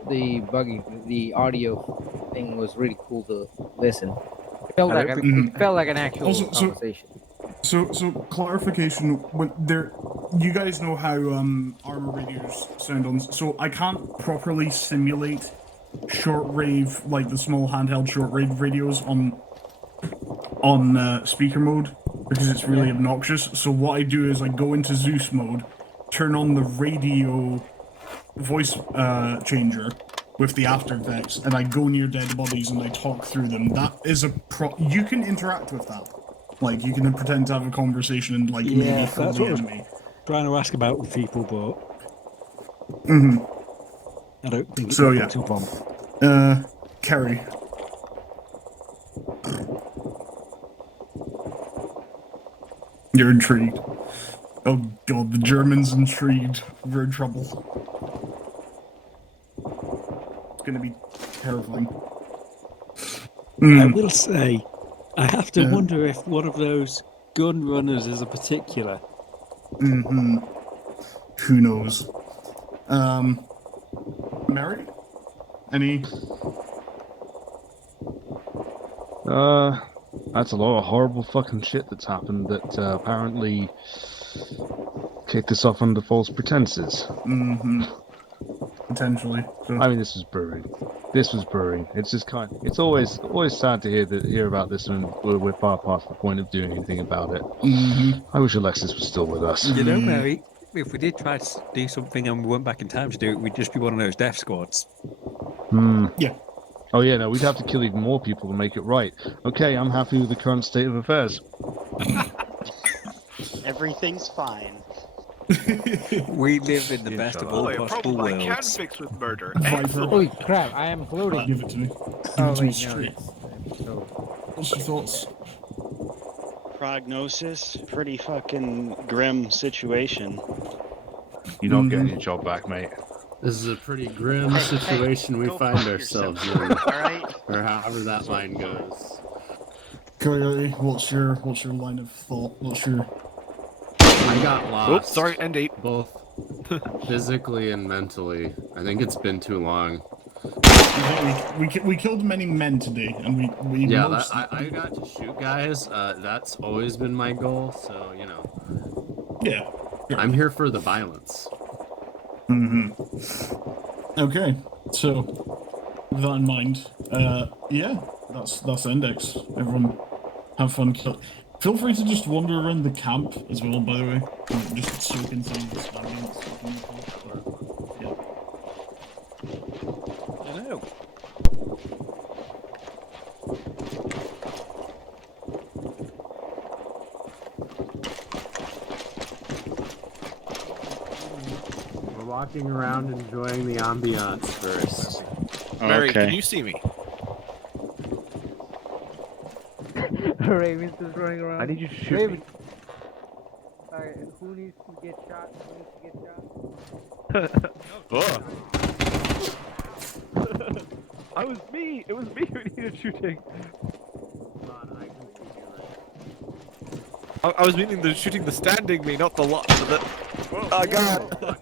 the audio thing was really cool to listen. It felt like it felt like an actual Also, conversation. So clarification. When there, you guys know how armor radios sound on. So I can't properly simulate shortwave, like the small handheld shortwave radios on speaker mode because it's really obnoxious. So what I do is I go into Zeus mode, turn on the radio voice changer with the after effects, and I go near dead bodies and I talk through them. That is you can interact with that. Like, you can pretend to have a conversation and, like, maybe Yeah, fool that's the what I was enemy. trying to ask about with people, but I don't think it's So, a yeah. too bomb. Kerry. You're intrigued. Oh god, the German's intrigued. We're in trouble. It's gonna be terrifying. I will say, I have to Yeah. wonder if one of those gun runners is a particular. Mm-hmm. Who knows? Mary? Any? That's a lot of horrible fucking shit that's happened that apparently kicked us off under false pretenses. Mm-hmm. Potentially. So. I mean, this was brewing. It's just it's always sad to hear about this when we're far past the point of doing anything about it. Mm-hmm. I wish Alexis was still with us. You know, Mary, if we did try to do something and we went back in time to do it, we'd just be one of those death squads. Yeah. Oh yeah, no, we'd have to kill even more people to make it right. Okay, I'm happy with the current state of affairs. Everything's fine. We live in the best of all possible problem I can worlds. fix with murder. Holy crap, I am floating. Give it to me. Oh, Give it to me wait, no. straight. So, What's your thoughts? Prognosis, pretty fucking grim situation. You're not getting your job back, mate. This is a pretty grim situation we find ourselves in. Alright? Or however that line goes. Coyote, what's your line of thought? What's your... I got lost. Oops, sorry, end 8. Both physically and mentally. I think it's been too long. We killed many men today, and we Yeah, most... I got to shoot guys. That's always been my goal, so, you know. Yeah. I'm here for the violence. Okay, so with that in mind, yeah, that's Index. Everyone have fun. Feel free to just wander around the camp as well, by the way. Just soak in some of this ambience. Yeah. Hello. We're walking around enjoying the ambiance first. Mary, can you see me? Raven's just running around. I need you to shoot Raven. me. Alright, who needs to get shot? Who needs to get shot? I was me! It was me who needed shooting. I was meaning the shooting the standing me, not the lot. Oh god.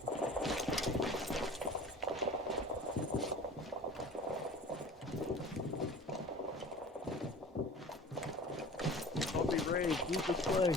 I'll be brave. Move this way.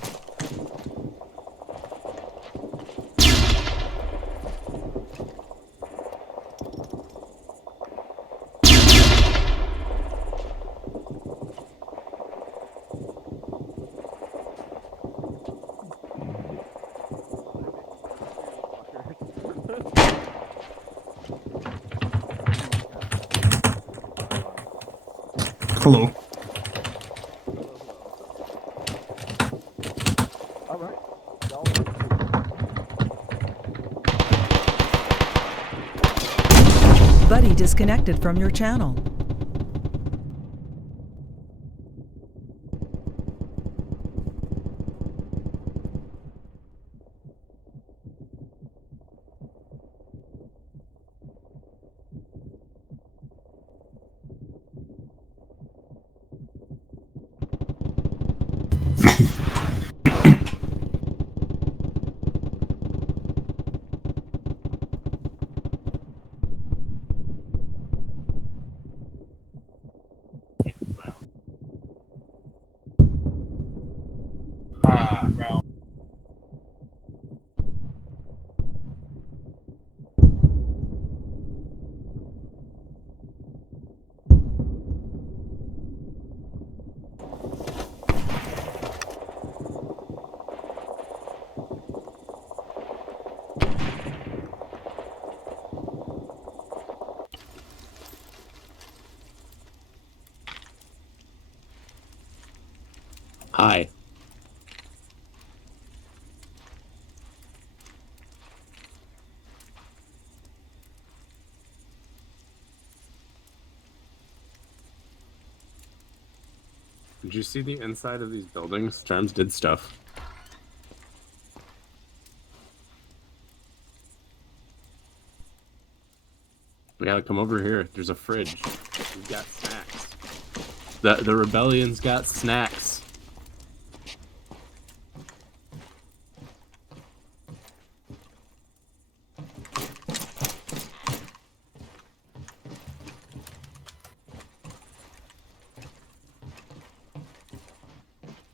Hello. Buddy disconnected from your channel. Hi. Did you see the inside of these buildings? Charms did stuff. We gotta come over here. There's a fridge. We've got snacks. The rebellion's got snacks.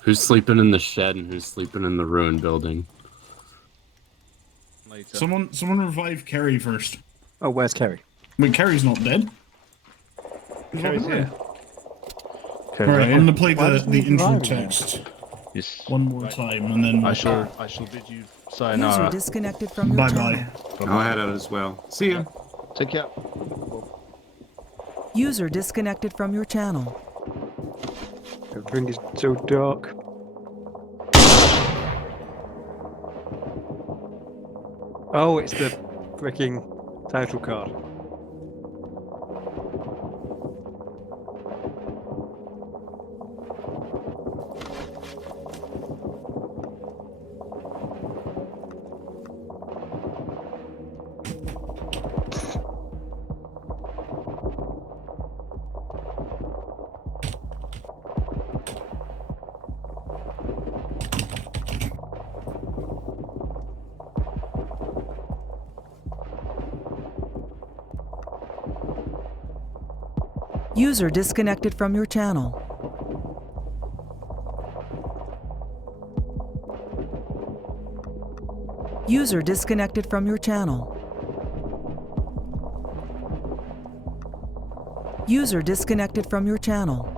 Who's sleeping in the shed and who's sleeping in the ruined building? Someone revive Kerry first. Oh, where's Kerry? Wait, Kerry's not dead. Kerry's here. Alright, I'm gonna play the intro revive text Yes. one more time, and then I shall bid you User sayonara. disconnected from your Bye channel. bye. I'll head out as well. See ya. Take care. User disconnected from your channel. Everything is so dark. Oh, it's the freaking title card. User disconnected from your channel. User disconnected from your channel. User disconnected from your channel.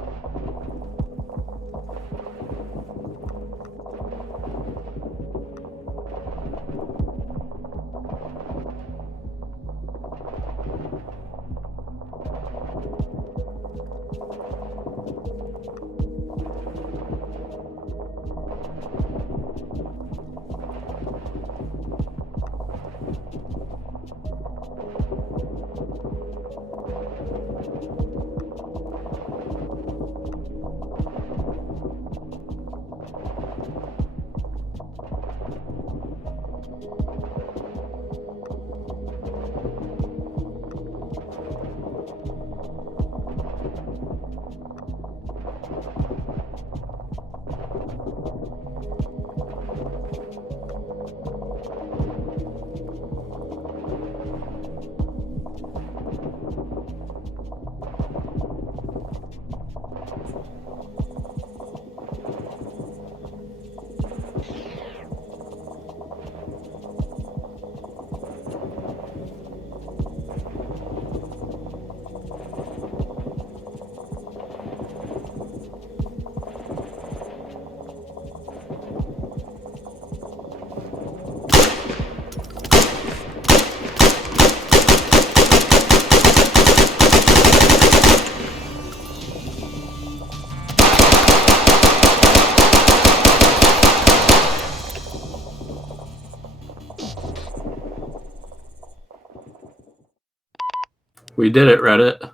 We did it, Reddit.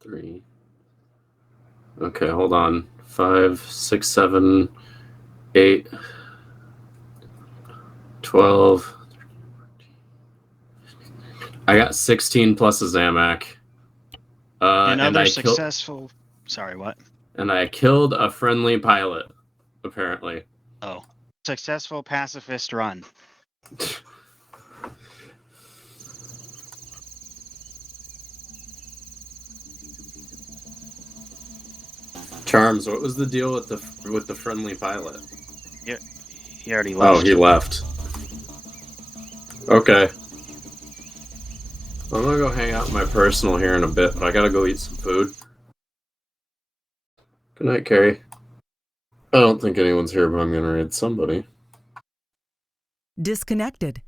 Three. Okay, hold on. 5, 6, 7, 8, 12. I got 16 plus a Zamac. Another successful. Sorry, what? And I killed a friendly pilot, apparently. Oh. Successful pacifist run. Charms, what was the deal with the friendly pilot? He already left. Oh, he left. Okay. I'm gonna go hang out in my personal here in a bit, but I gotta go eat some food. Good night, Carrie. I don't think anyone's here, but I'm gonna read somebody. Disconnected.